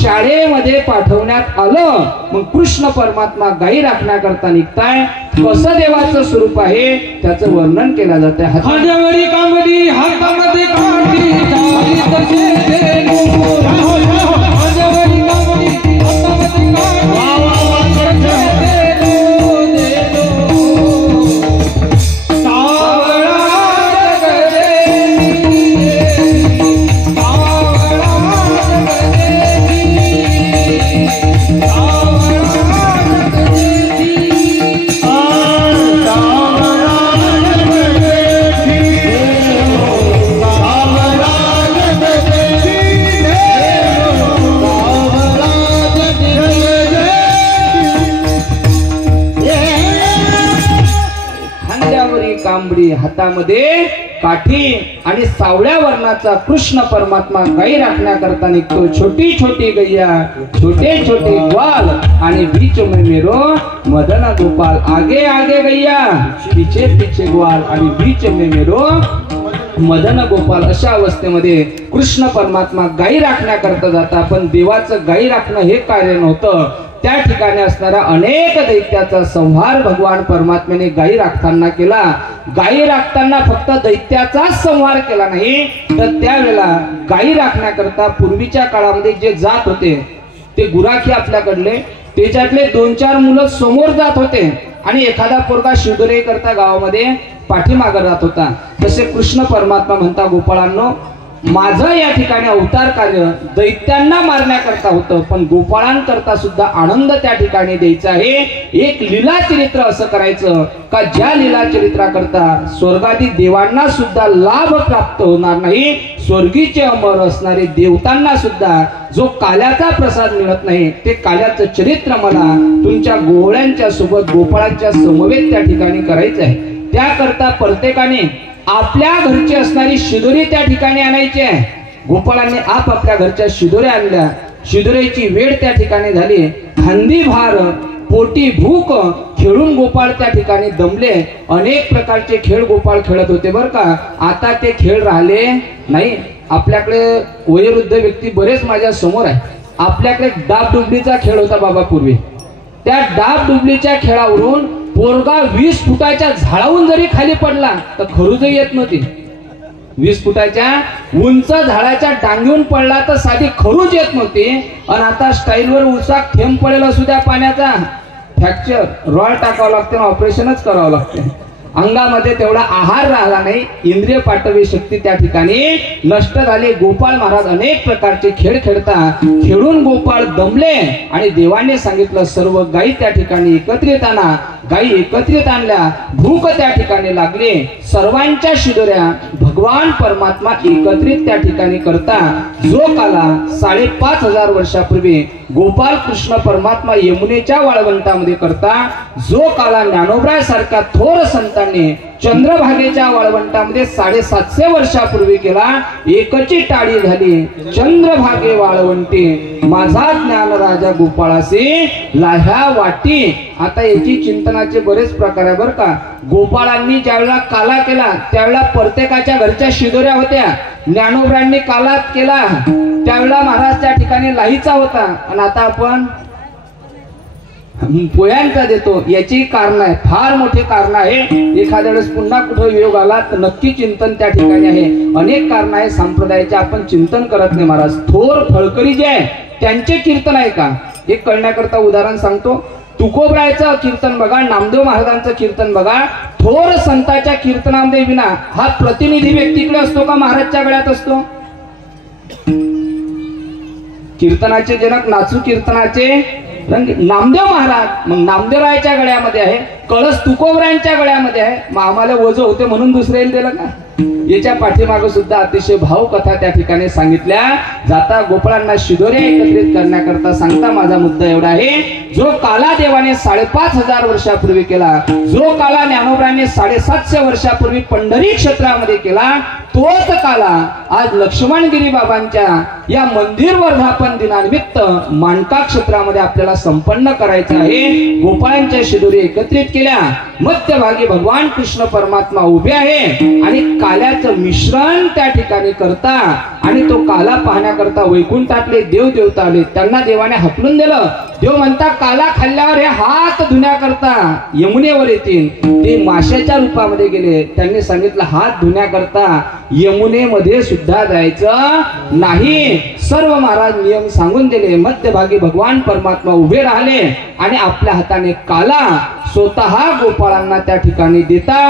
शाळेमध्ये पाठवण्यात आलं. मग कृष्ण परमात्मा गाई राखण्याकरता निघताय. कसं देवाचं स्वरूप आहे त्याचं वर्णन केलं जातं. हातावरी कामडी हातामध्ये काठी चाली तसे हातावरी कामडी हातामध्ये कांबडी हातामध्ये काठी आणि सावळ्या वर्णाचा कृष्ण परमात्मा गाई राखण्याकरता निघतो. छोटी छोटी गैया, छोटे छोटे ग्वाल आणि बीच में मेरो मदन गोपाल. आगे आगे गैया, पीछे पीछे ग्वाल आणि बीच में मेरो मदन गोपाल. अशा अवस्थेमध्ये कृष्ण परमात्मा गाई राखण्याकरता जाता. पण देवाचं गाई राखणं हे कार्य नव्हतं. त्या ठिकाणी असणाऱ्या अनेक दैत्याचा संहार भगवान परमात्म्याने गाई राखताना केला. गाई राखताना फक्त दैत्याचाच संहार केला नाही, तर त्यावेळेला गाई राखण्याकरता पूर्वीच्या काळामध्ये जे जात होते ते गुराखी आपल्याकडले, त्याच्यातले 2-4 मुलं समोर जात होते आणि एखादा पोरगा शिवदुरे करता गावामध्ये पाठीमागे राहत होता. तसे कृष्ण परमात्मा म्हणता, गोपाळांनो, माझं या ठिकाणी अवतार कार्य दैत्यांना मारण्याकरता होतं, पण गोपाळांकरता सुद्धा आनंद त्या ठिकाणी द्यायचा आहे. एक लीला चरित्र असं करायचं का ज्या लीला चरित्राकरता स्वर्गादी देवांना सुद्धा लाभ प्राप्त होणार नाही, स्वर्गीचे अमर असणारे देवतांना सुद्धा जो काल्याचा प्रसाद मिळत नाही, ते काल्याचं चरित्र मला तुमच्या गोवळ्यांच्या सोबत गोपाळांच्या समवेत त्या ठिकाणी करायचं आहे. त्याकरता प्रत्येकाने आपल्या घरची असणारी शिदोरी त्या ठिकाणी आणायची आहे. गोपाळांनी आपापल्या घरच्या शिदोऱ्या आणल्या. शिदोरीची वेळ त्या ठिकाणी झाली. खांदी भार, पोटी भूक, खेळून गोपाळ त्या ठिकाणी दमले. अनेक प्रकारचे खेळ गोपाळ खेळत होते बरं का. आता ते खेळ राहिले नाही. आपल्याकडे वयोवृद्ध व्यक्ती बरेच माझ्या समोर आहे. आपल्याकडे डाबडुबलीचा खेळ होता बाबा पूर्वी. त्या डाबडुबलीच्या खेळावरून पोरगा 20 फुटाच्या झाडावरून जरी खाली पडला तर खरुजही येत नव्हती. 20 फुटाच्या उंच झाडाच्या डांगीहून पडला तर साधी खरूज येत नव्हती. आणि आता स्टाईलवर उसाक थेंब पडेल असू द्या पाण्याचा, फ्रॅक्चर रॉड टाकावं लागते, ऑपरेशनच करावं लागते. अंगामध्ये तेवढा आहार राहिला नाही. इंद्रिय पाठवी शक्ती त्या ठिकाणी नष्ट झाली. गोपाळ महाराज अनेक प्रकारचे खेळ खेळता. खेळून गोपाळ दमले आणि देवाने सांगितलं सर्व गायी त्या ठिकाणी एकत्रित आणा. गायी एकत्रित आणल्या. भूक त्या ठिकाणी लागली. सर्वांच्या शिदोऱ्या भगवान परमात्मा एकत्रित त्या ठिकाणी करता. जो काला 5,500 वर्षापूर्वी गोपाल कृष्ण परमात्मा यमुनेच्या वाळवंटामध्ये करता, जो काला ज्ञानोबरायासारख्या थोर संतांनी चंद्रभागेच्या वाळवंटामध्ये 750 वर्षापूर्वी केला, एकची टाळी झाली. चंद्रभागे वाळवंटी माझा ज्ञान राजा गोपाळासी लाह्या वाटी. आता याची चिंतनाचे बरेच प्रकार आहे बरं का. गोपाळांनी ज्यावेळेला काला केला त्यावेळेला प्रत्येकाच्या घरच्या शिदोऱ्या होत्या. ज्ञानोबरायांनी कालात केला त्यावेळेला महाराज त्या ठिकाणी लाहीचा होता. आणि आता आपण पोयांचा देतो. याची कारण आहे, फार मोठे कारण आहे. एखाद्या वेळेस पुन्हा कुठे योग आला तर नक्की चिंतन त्या ठिकाणी आहे. अनेक कारण आहे संप्रदायाचे, आपण चिंतन करत नाही. महाराज थोर फळकरी जे आहे त्यांचे कीर्तन आहे का, हे कळण्याकरता उदाहरण सांगतो. तुकोबरायचं कीर्तन बघा, नामदेव महाराजांचं कीर्तन बघा. थोर संतांच्या कीर्तनामध्ये विना हा प्रतिनिधी व्यक्तीकडे असतो का महाराजच्या गळ्यात असतो? कीर्तनाचे जनक नाचू कीर्तनाचे नामदेव महाराज. मग नामदेवरायाच्या गळ्यामध्ये आहे, कळस तुकोबरायांच्या गळ्यामध्ये आहे. मग आम्हाला वजो होते म्हणून दुसऱ्याला दिलं का? याच्या पाठीमागे सुद्धा अतिशय भावकथा त्या ठिकाणी सांगितल्या जाता. गोपाळांना शिदोऱ्या एकत्रित करण्याकरता सांगता माझा मुद्दा एवढा आहे, जो काला देवाने 5,500 वर्षापूर्वी केला, जो काला ज्ञानोबराने 750 वर्षापूर्वी पंढरी क्षेत्रामध्ये केला, तोच काला आज लक्ष्मणगिरी बाबांच्या या मंदिर वर्धापन दिनानिमित्त माणका क्षेत्रामध्ये आपल्याला संपन्न करायचं आहे. गोपाळांच्या शिदोरी एकत्रित केल्या, मध्यभागी भगवान कृष्ण परमात्मा उभे आहे आणि काल्याचं मिश्रण त्या ठिकाणी करता आणि तो काला पाहण्याकरता वैकुंठातले देव देवता आले. त्यांना देवाने हाकलून दिलं. देव म्हणता काला खाल्ल्यावर हे हात धुण्याकरता यमुनेवर येतील. ते माशाच्या रूपामध्ये गेले. त्यांनी सांगितलं हात धुण्याकरता यमुनेमध्ये सुद्धा जायचं नाही. सर्व महाराज नियम सांगून दिले. मध्यभागी भगवान परमात्मा उभे राहिले आणि आपल्या हाताने काला स्वतः गोपाळांना त्या ठिकाणी देता.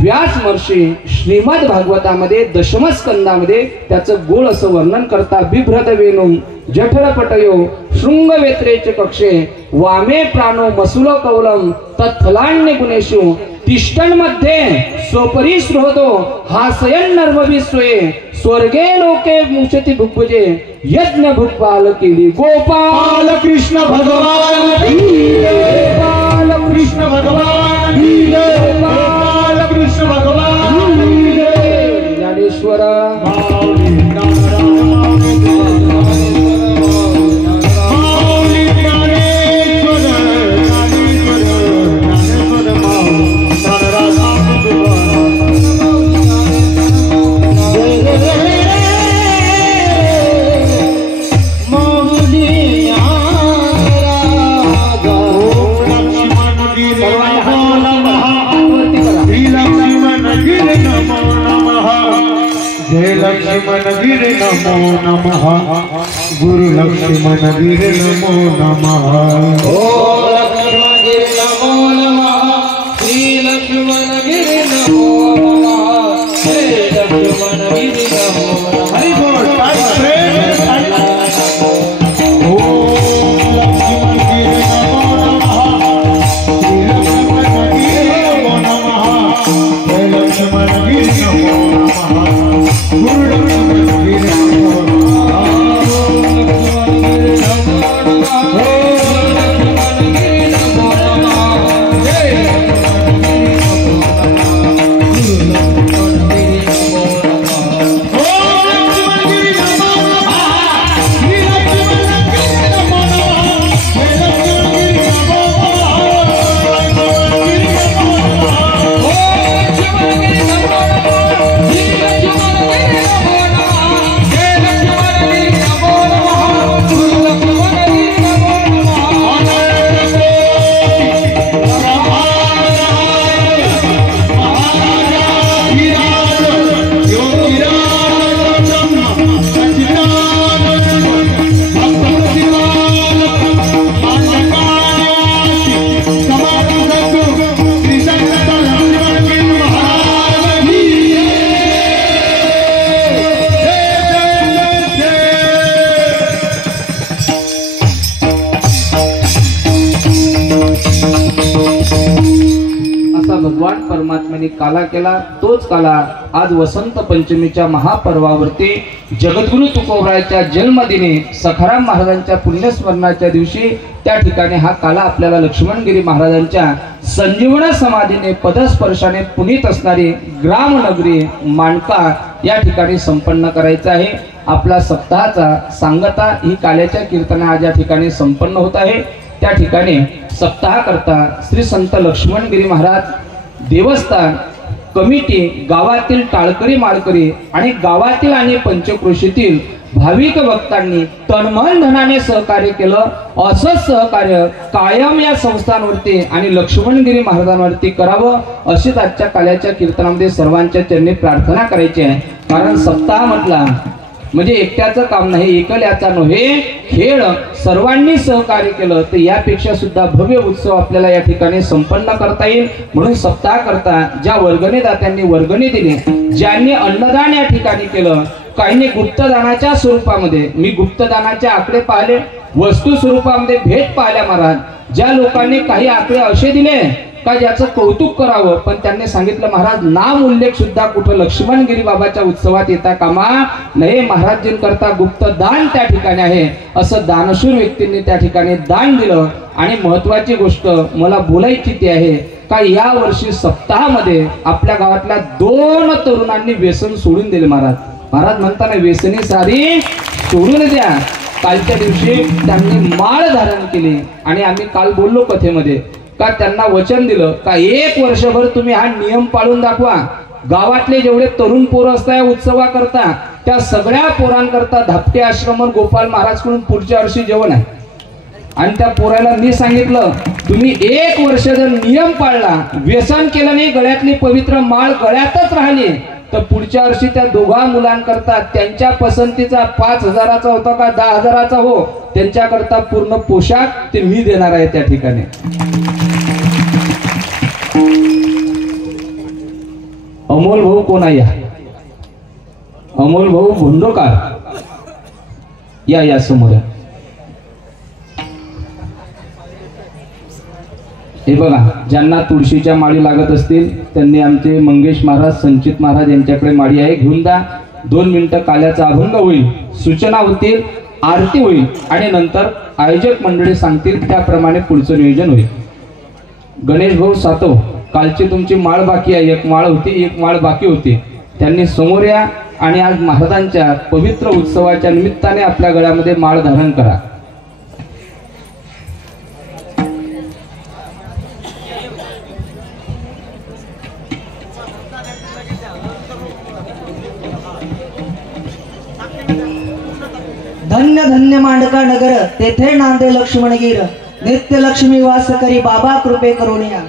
व्यास महर्षी श्रीमद भागवतामध्ये दशमस्कंदामध्ये त्याचं गोळ असं वर्णन करता. बिभ्रद वेणुम जठरपटयो शृंगवेत्रेच कक्षे वामे प्राणो मसुल कौलम तत्फलान्य गुणेषु तिष्ठन मध्ये स्वपरी स्रोतो हासयन नर्मविस्वे स्वर्गे लोके मुचती भुक्भुजे यज्ञ भुक्पाल केली. गोपाल कृष्ण भगवान गोपाल कृष्ण भगवान गोपाल कृष्ण भगवान ज्ञानेश्वर जय लक्ष्मण गिर नमो नमः गुरु लक्ष्मण गिर नमो नमः ओ लक्ष्मण गिर नमो नमः श्री लक्ष्मण गिर नमो नमः जय लक्ष्मण गिर नमो नमः. हरि बोल. भगवान परमात्म्याने काला केला. तोच काला आज वसंत पंचमीच्या महापर्वावरती जगद्गुरु तुकोबरायाच्या जन्मदिनी सखाराम महाराजांच्या पुण्यस्मरणाच्या दिवशी त्या ठिकाणी हा काला आपल्याला लक्ष्मणगिरी महाराजांच्या संजीवना समाधीने पदस्पर्शाने पुनीत असणारी ग्रामनगरी माणका या ठिकाणी संपन्न करायचा आहे. आपला सप्ताहाचा सांगता ही काल्याच्या कीर्तना आज या ठिकाणी संपन्न होत आहे. त्या ठिकाणी सप्ताह करता श्री संत लक्ष्मणगिरी महाराज देवस्थान कमिटी गावातील टाळकरी माळकरी आणि गावातील आणि पंचक्रोशीतील भाविक भक्तांनी तनमन धनाने सहकार्य केलं. असंच सहकार्य कायम या संस्थांवरती आणि लक्ष्मणगिरी महाराजांवरती करावं अशीच आजच्या काल्याच्या कीर्तनामध्ये सर्वांच्या चरणी प्रार्थना करायची आहे. कारण सप्ताह म्हटला म्हणजे एकट्याचं काम नाही, एकल्याचा नव्हे खेळ. सर्वांनी सहकार्य केलं तर यापेक्षा सुद्धा भव्य उत्सव आपल्याला या ठिकाणी संपन्न करता येईल. म्हणून सप्ताह करता ज्या वर्गणीदात्यांनी वर्गणी दिली, ज्यांनी अन्नदान या ठिकाणी केलं, काहींनी गुप्तदानाच्या स्वरूपामध्ये, मी गुप्तदानाचे आकडे पाहिले, वस्तू स्वरूपामध्ये भेट पाहिल्या महाराज. ज्या लोकांनी काही आकडे असे दिले का ज्याचं कौतुक करावं, पण त्यांनी सांगितलं महाराज नाम उल्लेख सुद्धा कुठं लक्ष्मणगिरी बाबाच्या उत्सवात येता कामा नये, महाराजींकरता गुप्त दान त्या ठिकाणी आहे असं दानशूर व्यक्तींनी त्या ठिकाणी दान दिलं. आणि महत्वाची गोष्ट मला बोलायची ती आहे का या वर्षी सप्ताहामध्ये आपल्या गावातल्या 2 तरुणांनी व्यसन सोडून दिले. महाराज म्हणताना व्यसनी सारी सोडून द्या. कालच्या दिवशी त्यांनी माळ धारण केली आणि आम्ही काल बोललो कथेमध्ये का त्यांना वचन दिलं का 1 वर्षभर तुम्ही हा नियम पाळून दाखवा. गावातले जेवढे तरुण पोरं असतात उत्सवा करता त्या सगळ्या पोरांकरता धापटे आश्रम गोपाल महाराजकडून पुढच्या वर्षी जेवण आहे. आणि त्या पोराला मी सांगितलं तुम्ही 1 वर्ष जर नियम पाळला, व्यसन केलं नाही, गळ्यातली पवित्र माळ गळ्यातच राहिली, तर पुढच्या वर्षी त्या 2 मुलांकरता त्यांच्या पसंतीचा 5,000चा होता का 10,000चा हो, त्यांच्याकरता पूर्ण पोशाख ते मी देणार आहे त्या ठिकाणी. अमोल भाऊ कोण आहे? अमोल भाऊ भोंडोकार या समोर. हे बघा, ज्यांना तुळशीच्या माळी लागत असतील त्यांनी आमचे मंगेश महाराज, संचित महाराज यांच्याकडे माळी आहे, घेऊन द्या. 2 मिनिटं काल्याचा अभंग होईल, सूचना होतील, आरती होईल आणि नंतर आयोजक मंडळी सांगतील त्याप्रमाणे पुढचं नियोजन होईल. गणेश भाऊ सातव, कालची तुमची माळ बाकी आहे, 1 माळ होती, 1 माळ बाकी होती, त्यांनी समोर या आणि आज महाराजांच्या पवित्र उत्सवाच्या निमित्ताने आपल्या गळ्यामध्ये माळ धारण करा. धन्य धन्य मांडका नगर तेथे नांदे लक्ष्मणगीर, नित्य लक्ष्मी वास करी बाबा कृपे करुणिया.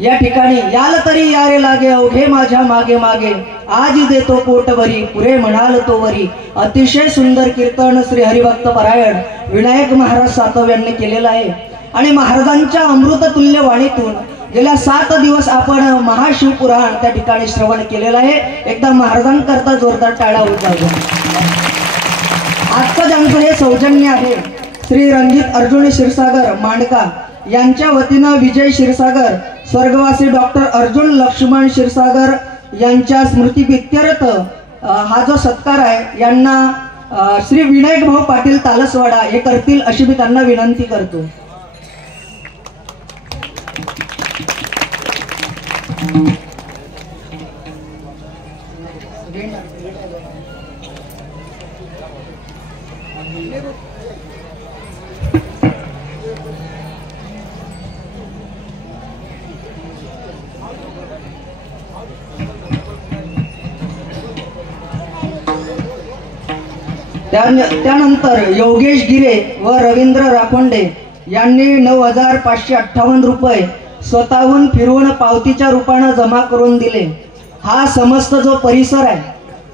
या ठिकाणी याल तरी यारे लागे अवघे माझ्या मागे मागे, आज देतो पोट भरी पुरे म्हणाल तो वरी. अतिशय सुंदर कीर्तन श्री हरिभक्त परायण विनायक महाराज सातव यांनी केलेलं आहे. आणि महाराजांच्या अमृततुल्य वाणीतून गेल्या 7 दिवस आपण महाशिवपुराण त्या ठिकाणी श्रवण केलेलं आहे. एकदा महाराजांकरता जोरदार टाळ्या उचलतो. आजचं ज्यांचं हे सौजन्य आहे श्री रंजित अर्जुन क्षीरसागर मांडका यांच्या वतीनं विजय क्षीरसागर, स्वर्गवासी डॉक्टर अर्जुन लक्ष्मण क्षीरसागर यांच्या स्मृतिप्रित्यर्थ हा जो सत्कार आहे यांना श्री विनायक भाऊ पाटील तालसवाडा हे करतील अशी मी त्यांना विनंती करतो. त्यानंतर योगेश गिरे व रवींद्र राखोंडे यांनी 9,558 रुपये स्वतःहून फिरवून पावतीच्या रूपानं जमा करून दिले. हा समस्त जो परिसर आहे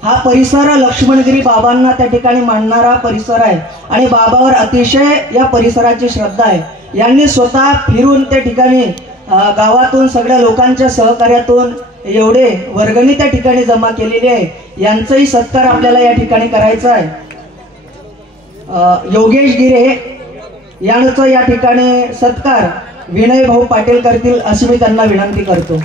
हा परिसर लक्ष्मणगिरी बाबांना त्या ठिकाणी मानणारा परिसर आहे आणि बाबावर अतिशय या परिसराची श्रद्धा आहे. यांनी स्वतः फिरून त्या ठिकाणी गावातून सगळ्या लोकांच्या सहकार्यातून एवढे वर्गणी त्या ठिकाणी जमा केलेली आहे. यांचाही सत्कार आपल्याला या ठिकाणी करायचा आहे. योगेश गिरे यांचा या ठिकाणी सत्कार विनय भाऊ पाटील करतील अशी मी त्यांना विनंती करतो.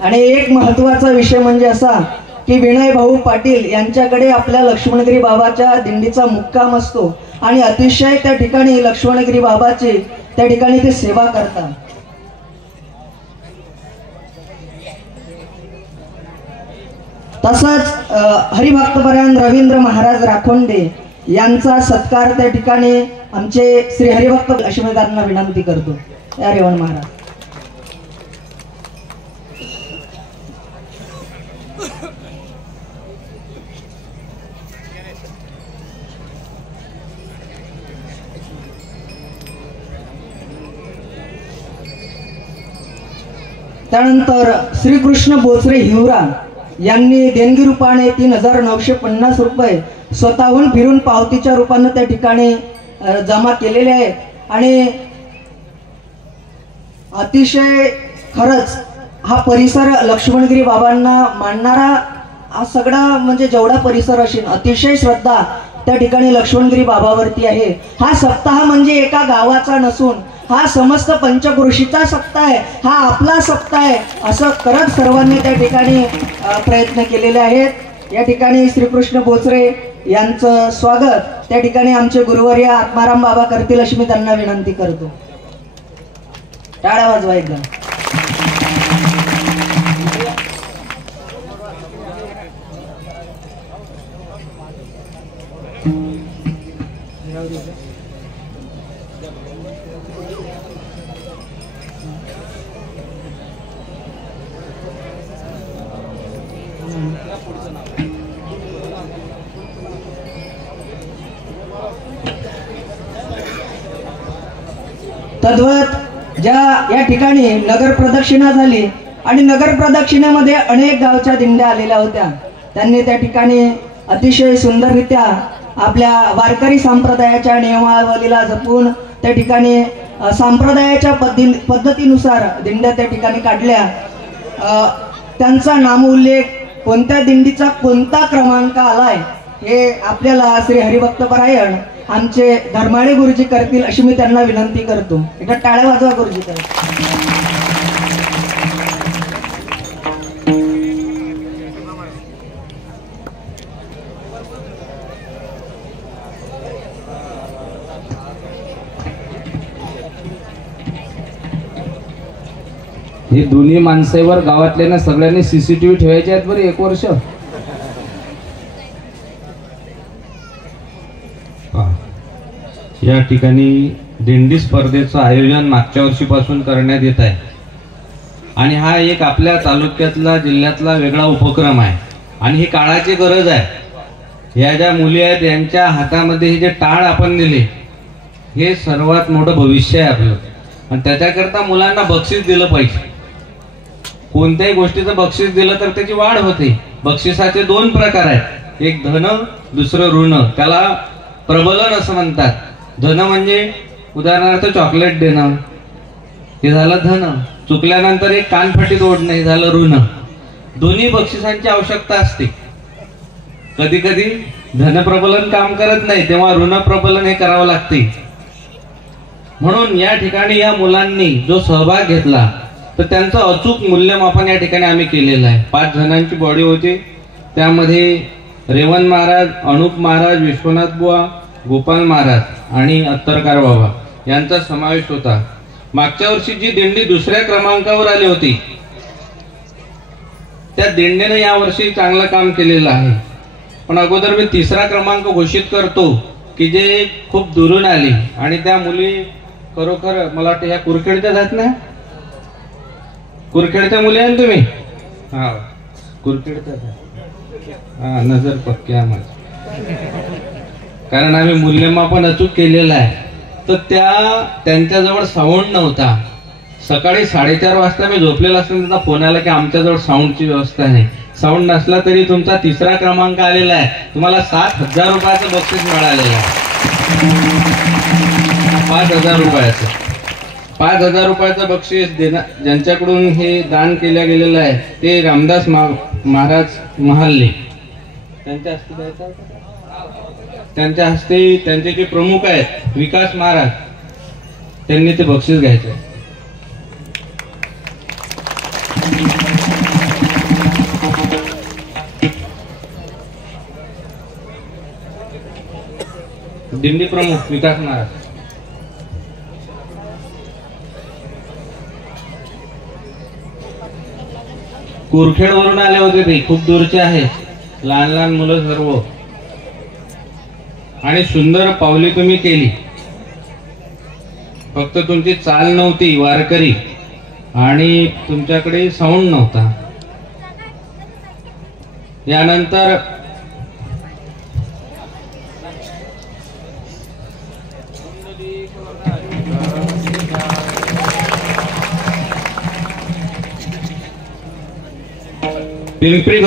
आणि एक महत्त्वाचा विषय म्हणजे असा की विनय भाऊ पाटील यांच्याकडे आपल्या लक्ष्मणगिरी बाबाच्या दिंडीचा मुक्काम असतो आणि अतिशय त्या ठिकाणी लक्ष्मणगिरी बाबाची त्या ठिकाणी ते सेवा करतात. तसंच हरिभक्तपरायण रवींद्र महाराज राखोंडे यांचा सत्कार त्या ठिकाणी आमचे श्री हरिभक्त अश्वमेधांना विनंती करतो. या रेवण महाराज. त्यानंतर श्रीकृष्ण बोचरे हिवरा यांनी देणगी रूपाने 3,950 रुपये स्वतःहून फिरून पावतीच्या रूपाने त्या ठिकाणी जमा केलेले आहेत. आणि अतिशय खरंच हा परिसर लक्ष्मणगिरी बाबांना मानणारा हा सगळा म्हणजे जेवढा परिसर असेल अतिशय श्रद्धा त्या ठिकाणी लक्ष्मणगिरी बाबावरती आहे. हा सप्ताह म्हणजे एका गावाचा नसून हा समस्त पंचक्रोशीचा सप्ताह आहे, हा आपला सप्ताह आहे असं करत सर्वांनी त्या ठिकाणी प्रयत्न केलेले आहेत. या ठिकाणी श्रीकृष्ण बोचरे यांचं स्वागत त्या ठिकाणी आमचे गुरुवर्य आत्माराम बाबा करतील अशी मी त्यांना विनंती करतो. टाळ्या वाजवा एकदा. तद्वत या ठिकाणी नगर प्रदक्षिणा झाली आणि नगर प्रदक्षिणेमध्ये अनेक गावच्या दिंड्या आलेल्या होत्या. त्यांनी त्या ठिकाणी अतिशय सुंदररित्या आपल्या वारकरी संप्रदायाच्या नियमावलीला जपून त्या ठिकाणी संप्रदायाच्या पद्धतीनुसार दिंड्या त्या ठिकाणी काढल्या. त्यांचा नामोल्लेख कोणत्या दिंडीचा कोणता क्रमांक आलाय हे आपल्याला श्री हरिभक्तपरायण आमचे धर्माळे गुरुजी करतील अशी मी त्यांना विनंती करतो. एकदा टाळ्या वाजवा गुरुजी कर. हे दोन्ही माणसावर गावातल्या सगळ्यांनी सीसीटीव्ही ठेवायचे आहेत बरं 1 वर्ष. या ठिकाणी दिंडी स्पर्धेचं आयोजन मागच्या वर्षीपासून करण्यात येत आहे आणि हा एक आपल्या तालुक्यातला जिल्ह्यातला वेगळा उपक्रम आहे आणि ही काळाची गरज आहे. या ज्या मुली आहेत यांच्या हातामध्ये हे जे टाळ आपण दिले हे सर्वात मोठं भविष्य आहे आपलं आणि त्याच्याकरता मुलांना बक्षीस दिलं पाहिजे. कोणत्याही गोष्टीचं बक्षीस दिलं तर त्याची वाढ होते. बक्षिसाचे 2 प्रकार आहेत, एक धन दुसरं ऋण. त्याला प्रबलन असं म्हणतात. धन म्हणजे उदाहरणार्थ चॉकलेट देणं हे झालं धन. चुकल्यानंतर एक कानफटीत ओढणं हे झालं ऋण. दोन्ही बक्षिसांची आवश्यकता असते. कधी कधी धनप्रबलन काम करत नाही तेव्हा ऋण प्रबलन हे करावं लागते. म्हणून या ठिकाणी या मुलांनी जो सहभाग घेतला तर त्यांचं अचूक मूल्यमापन या ठिकाणी आम्ही केलेलं आहे. 5 जणांची बॉडी होती. त्यामध्ये रेवण महाराज, अनुप महाराज, विश्वनाथ बुवा, गोपाल महाराज आणि अत्तरकार बाबा यांचा समावेश होता. मागच्या वर्षी जी दिंडी 2ऱ्या क्रमांकावर आली होती त्या दिंडीने या वर्षी चांगलं काम केलेलं आहे. पण अगोदर मी 3रा क्रमांक घोषित करतो की जे खूप दुरून आली आणि त्या मुली खरोखर मला वाटतं ह्या कुरखेडच्या जात ना. कुरखेडच्या मुली आहे तुम्ही? हा कुरखेडच्या. हा नजर पक्की आम्हाला कारण आम्ही मूल्यमापन अचूक केलेलं आहे. तर त्यांच्याजवळ साऊंड नव्हता. सकाळी 4:30 वाजता मी झोपलेला असताना त्यांचा फोन आला की आमच्याजवळ साऊंडची व्यवस्था नाही. साऊंड नसला तरी तुमचा 3रा क्रमांक आलेला आहे, तुम्हाला 7,000 रुपयाचं बक्षीस मिळालेलं आहे. 5,000 रुपयाचं 5,000 रुपयाचं बक्षीस ज्यांच्याकडून हे दान केलं गेलेलं आहे ते रामदास महाराज महाल्ले त्यांच्या हस्ते द्यायचं. त्यांच्या हस्ते त्यांचे जे प्रमुख आहेत विकास महाराज त्यांनी ते बक्षीस घ्यायचं. दिंडी प्रमुख विकास महाराज. कुरखेड वरून आले होते ते, खूप दूरचे आहेत, लहान लहान मुलं सर्व. आणि सुंदर पावली तुम्ही केली. फक्त तुमची चाल नव्हती वारकरी आणि तुमच्याकडे साऊंड नव्हता. यानंतर पिंपरी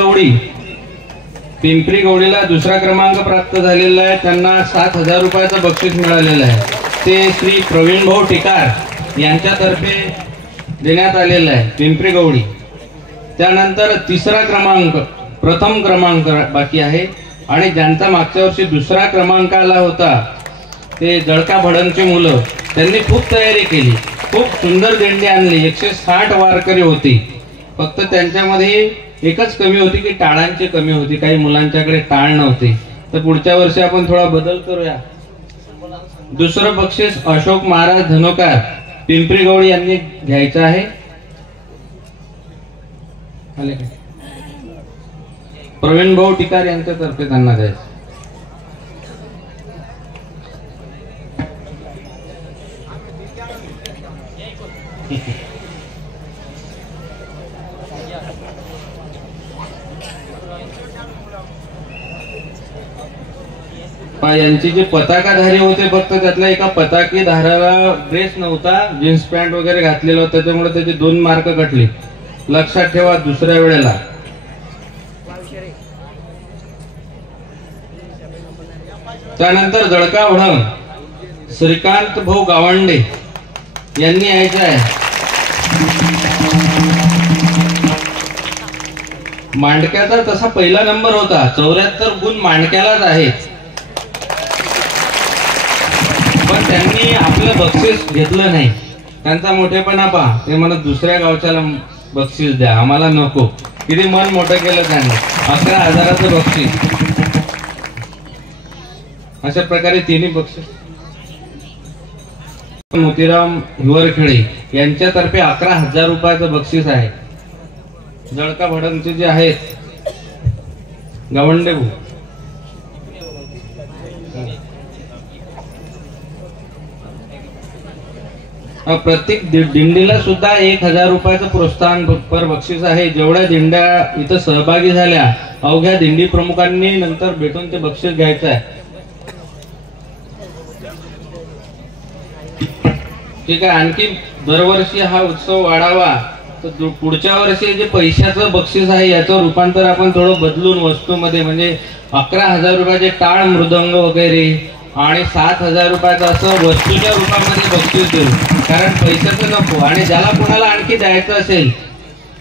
गवडीला 2रा क्रमांक प्राप्त झालेला आहे. त्यांना 7,000 रुपयाचं बक्षीस मिळालेलं आहे. ते श्री प्रवीण भाऊ टिकार यांच्यातर्फे देण्यात आलेलं आहे पिंपरी गवडी. त्यानंतर 3रा क्रमांक, प्रथम क्रमांक बाकी आहे आणि ज्यांचा मागच्या वर्षी दुसरा क्रमांक आला होता ते जळका भडंगचे मुलं, त्यांनी खूप तयारी केली, खूप सुंदर दिंडी आणली. 160 वारकरी होती. फक्त त्यांच्यामध्ये एकच कमी होती की टाळांची कमी होती. काही मुलांच्याकडे टाळ नव्हते. तर पुढच्या वर्षी आपण थोडा बदल करूया. दुसरं बक्षीस अशोक महाराज धनोकार पिंपरी गवळी यांनी घ्यायचं आहे. प्रवीण भाऊ टिकार यांच्यातर्फे त्यांना द्यायचं. यांची जी पताकाधारी होते, फक्त त्यातल्या एका पताकीधाराला ड्रेस नव्हता, जीन्स पॅन्ट वगैरे घातलेला होता, त्याच्यामुळे त्याचे 2 मार्क कटले. लक्षात ठेवा दुसऱ्या वेळेला. त्यानंतर जळका भडंग श्रीकांत भाऊ गावंडे यांनी यायचं आहे. मांडक्याचा तसा पहिला नंबर होता, 74 गुण मांडक्यालाच आहेत. पण त्यांनी आपलं बक्षीस घेतलं नाही. त्यांचा मोठेपणा पहा. ते म्हणत दुसऱ्या गावच्याला बक्षीस द्या, आम्हाला नको. किती मन मोठं केलं त्यांनी. 11,000चं बक्षीस. अशा प्रकारे तिन्ही बक्षीस. मोतीराम हिवरखेडे यांच्यातर्फे 11,000 रुपयाचं बक्षीस आहे. जळका भडंगचे जे आहेत गावंडे भाऊ, प्रत्येक दिंडीला सुद्धा 1,000 रुपयाचं प्रोत्साहन पर बक्षीस आहे. जेवढ्या दिंड्या इथं सहभागी झाल्या, अवघ्या दिंडी प्रमुखांनी नंतर भेटून ते बक्षीस घ्यायचं आहे. ठीक आहे. आणखी दरवर्षी हा उत्सव वाढावा, तर पुढच्या वर्षी जे पैशाचं बक्षीस आहे याचं रूपांतर आपण थोडं बदलून वस्तूमध्ये, म्हणजे 11,000 रुपयाचे टाळ मृदंग वगैरे आणि 7,000 रुपयाचं असं वस्तूच्या रूपामध्ये बक्षीस देऊ. कारण पैशाचं नको. आणि ज्याला कोणाला आणखी द्यायचं असेल,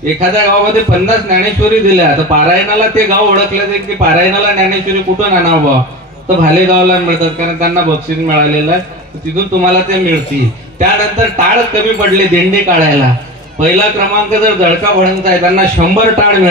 एखाद्या गावामध्ये 50 ज्ञानेश्वरी दिल्या, तर पारायणाला ते गाव ओळखलं जाईल की पारायणाला ज्ञानेश्वरी कुठून आणावं, तर भाले गावाला मिळतात, कारण त्यांना बक्षीस मिळालेलं आहे. तिथून तुम्हाला ते मिळतील. त्यानंतर टाळ कमी पडले दिंडी काढायला. पहिला क्रमांक जर जळका भडंगचा आहे, त्यांना 100 टाळ मिळाले.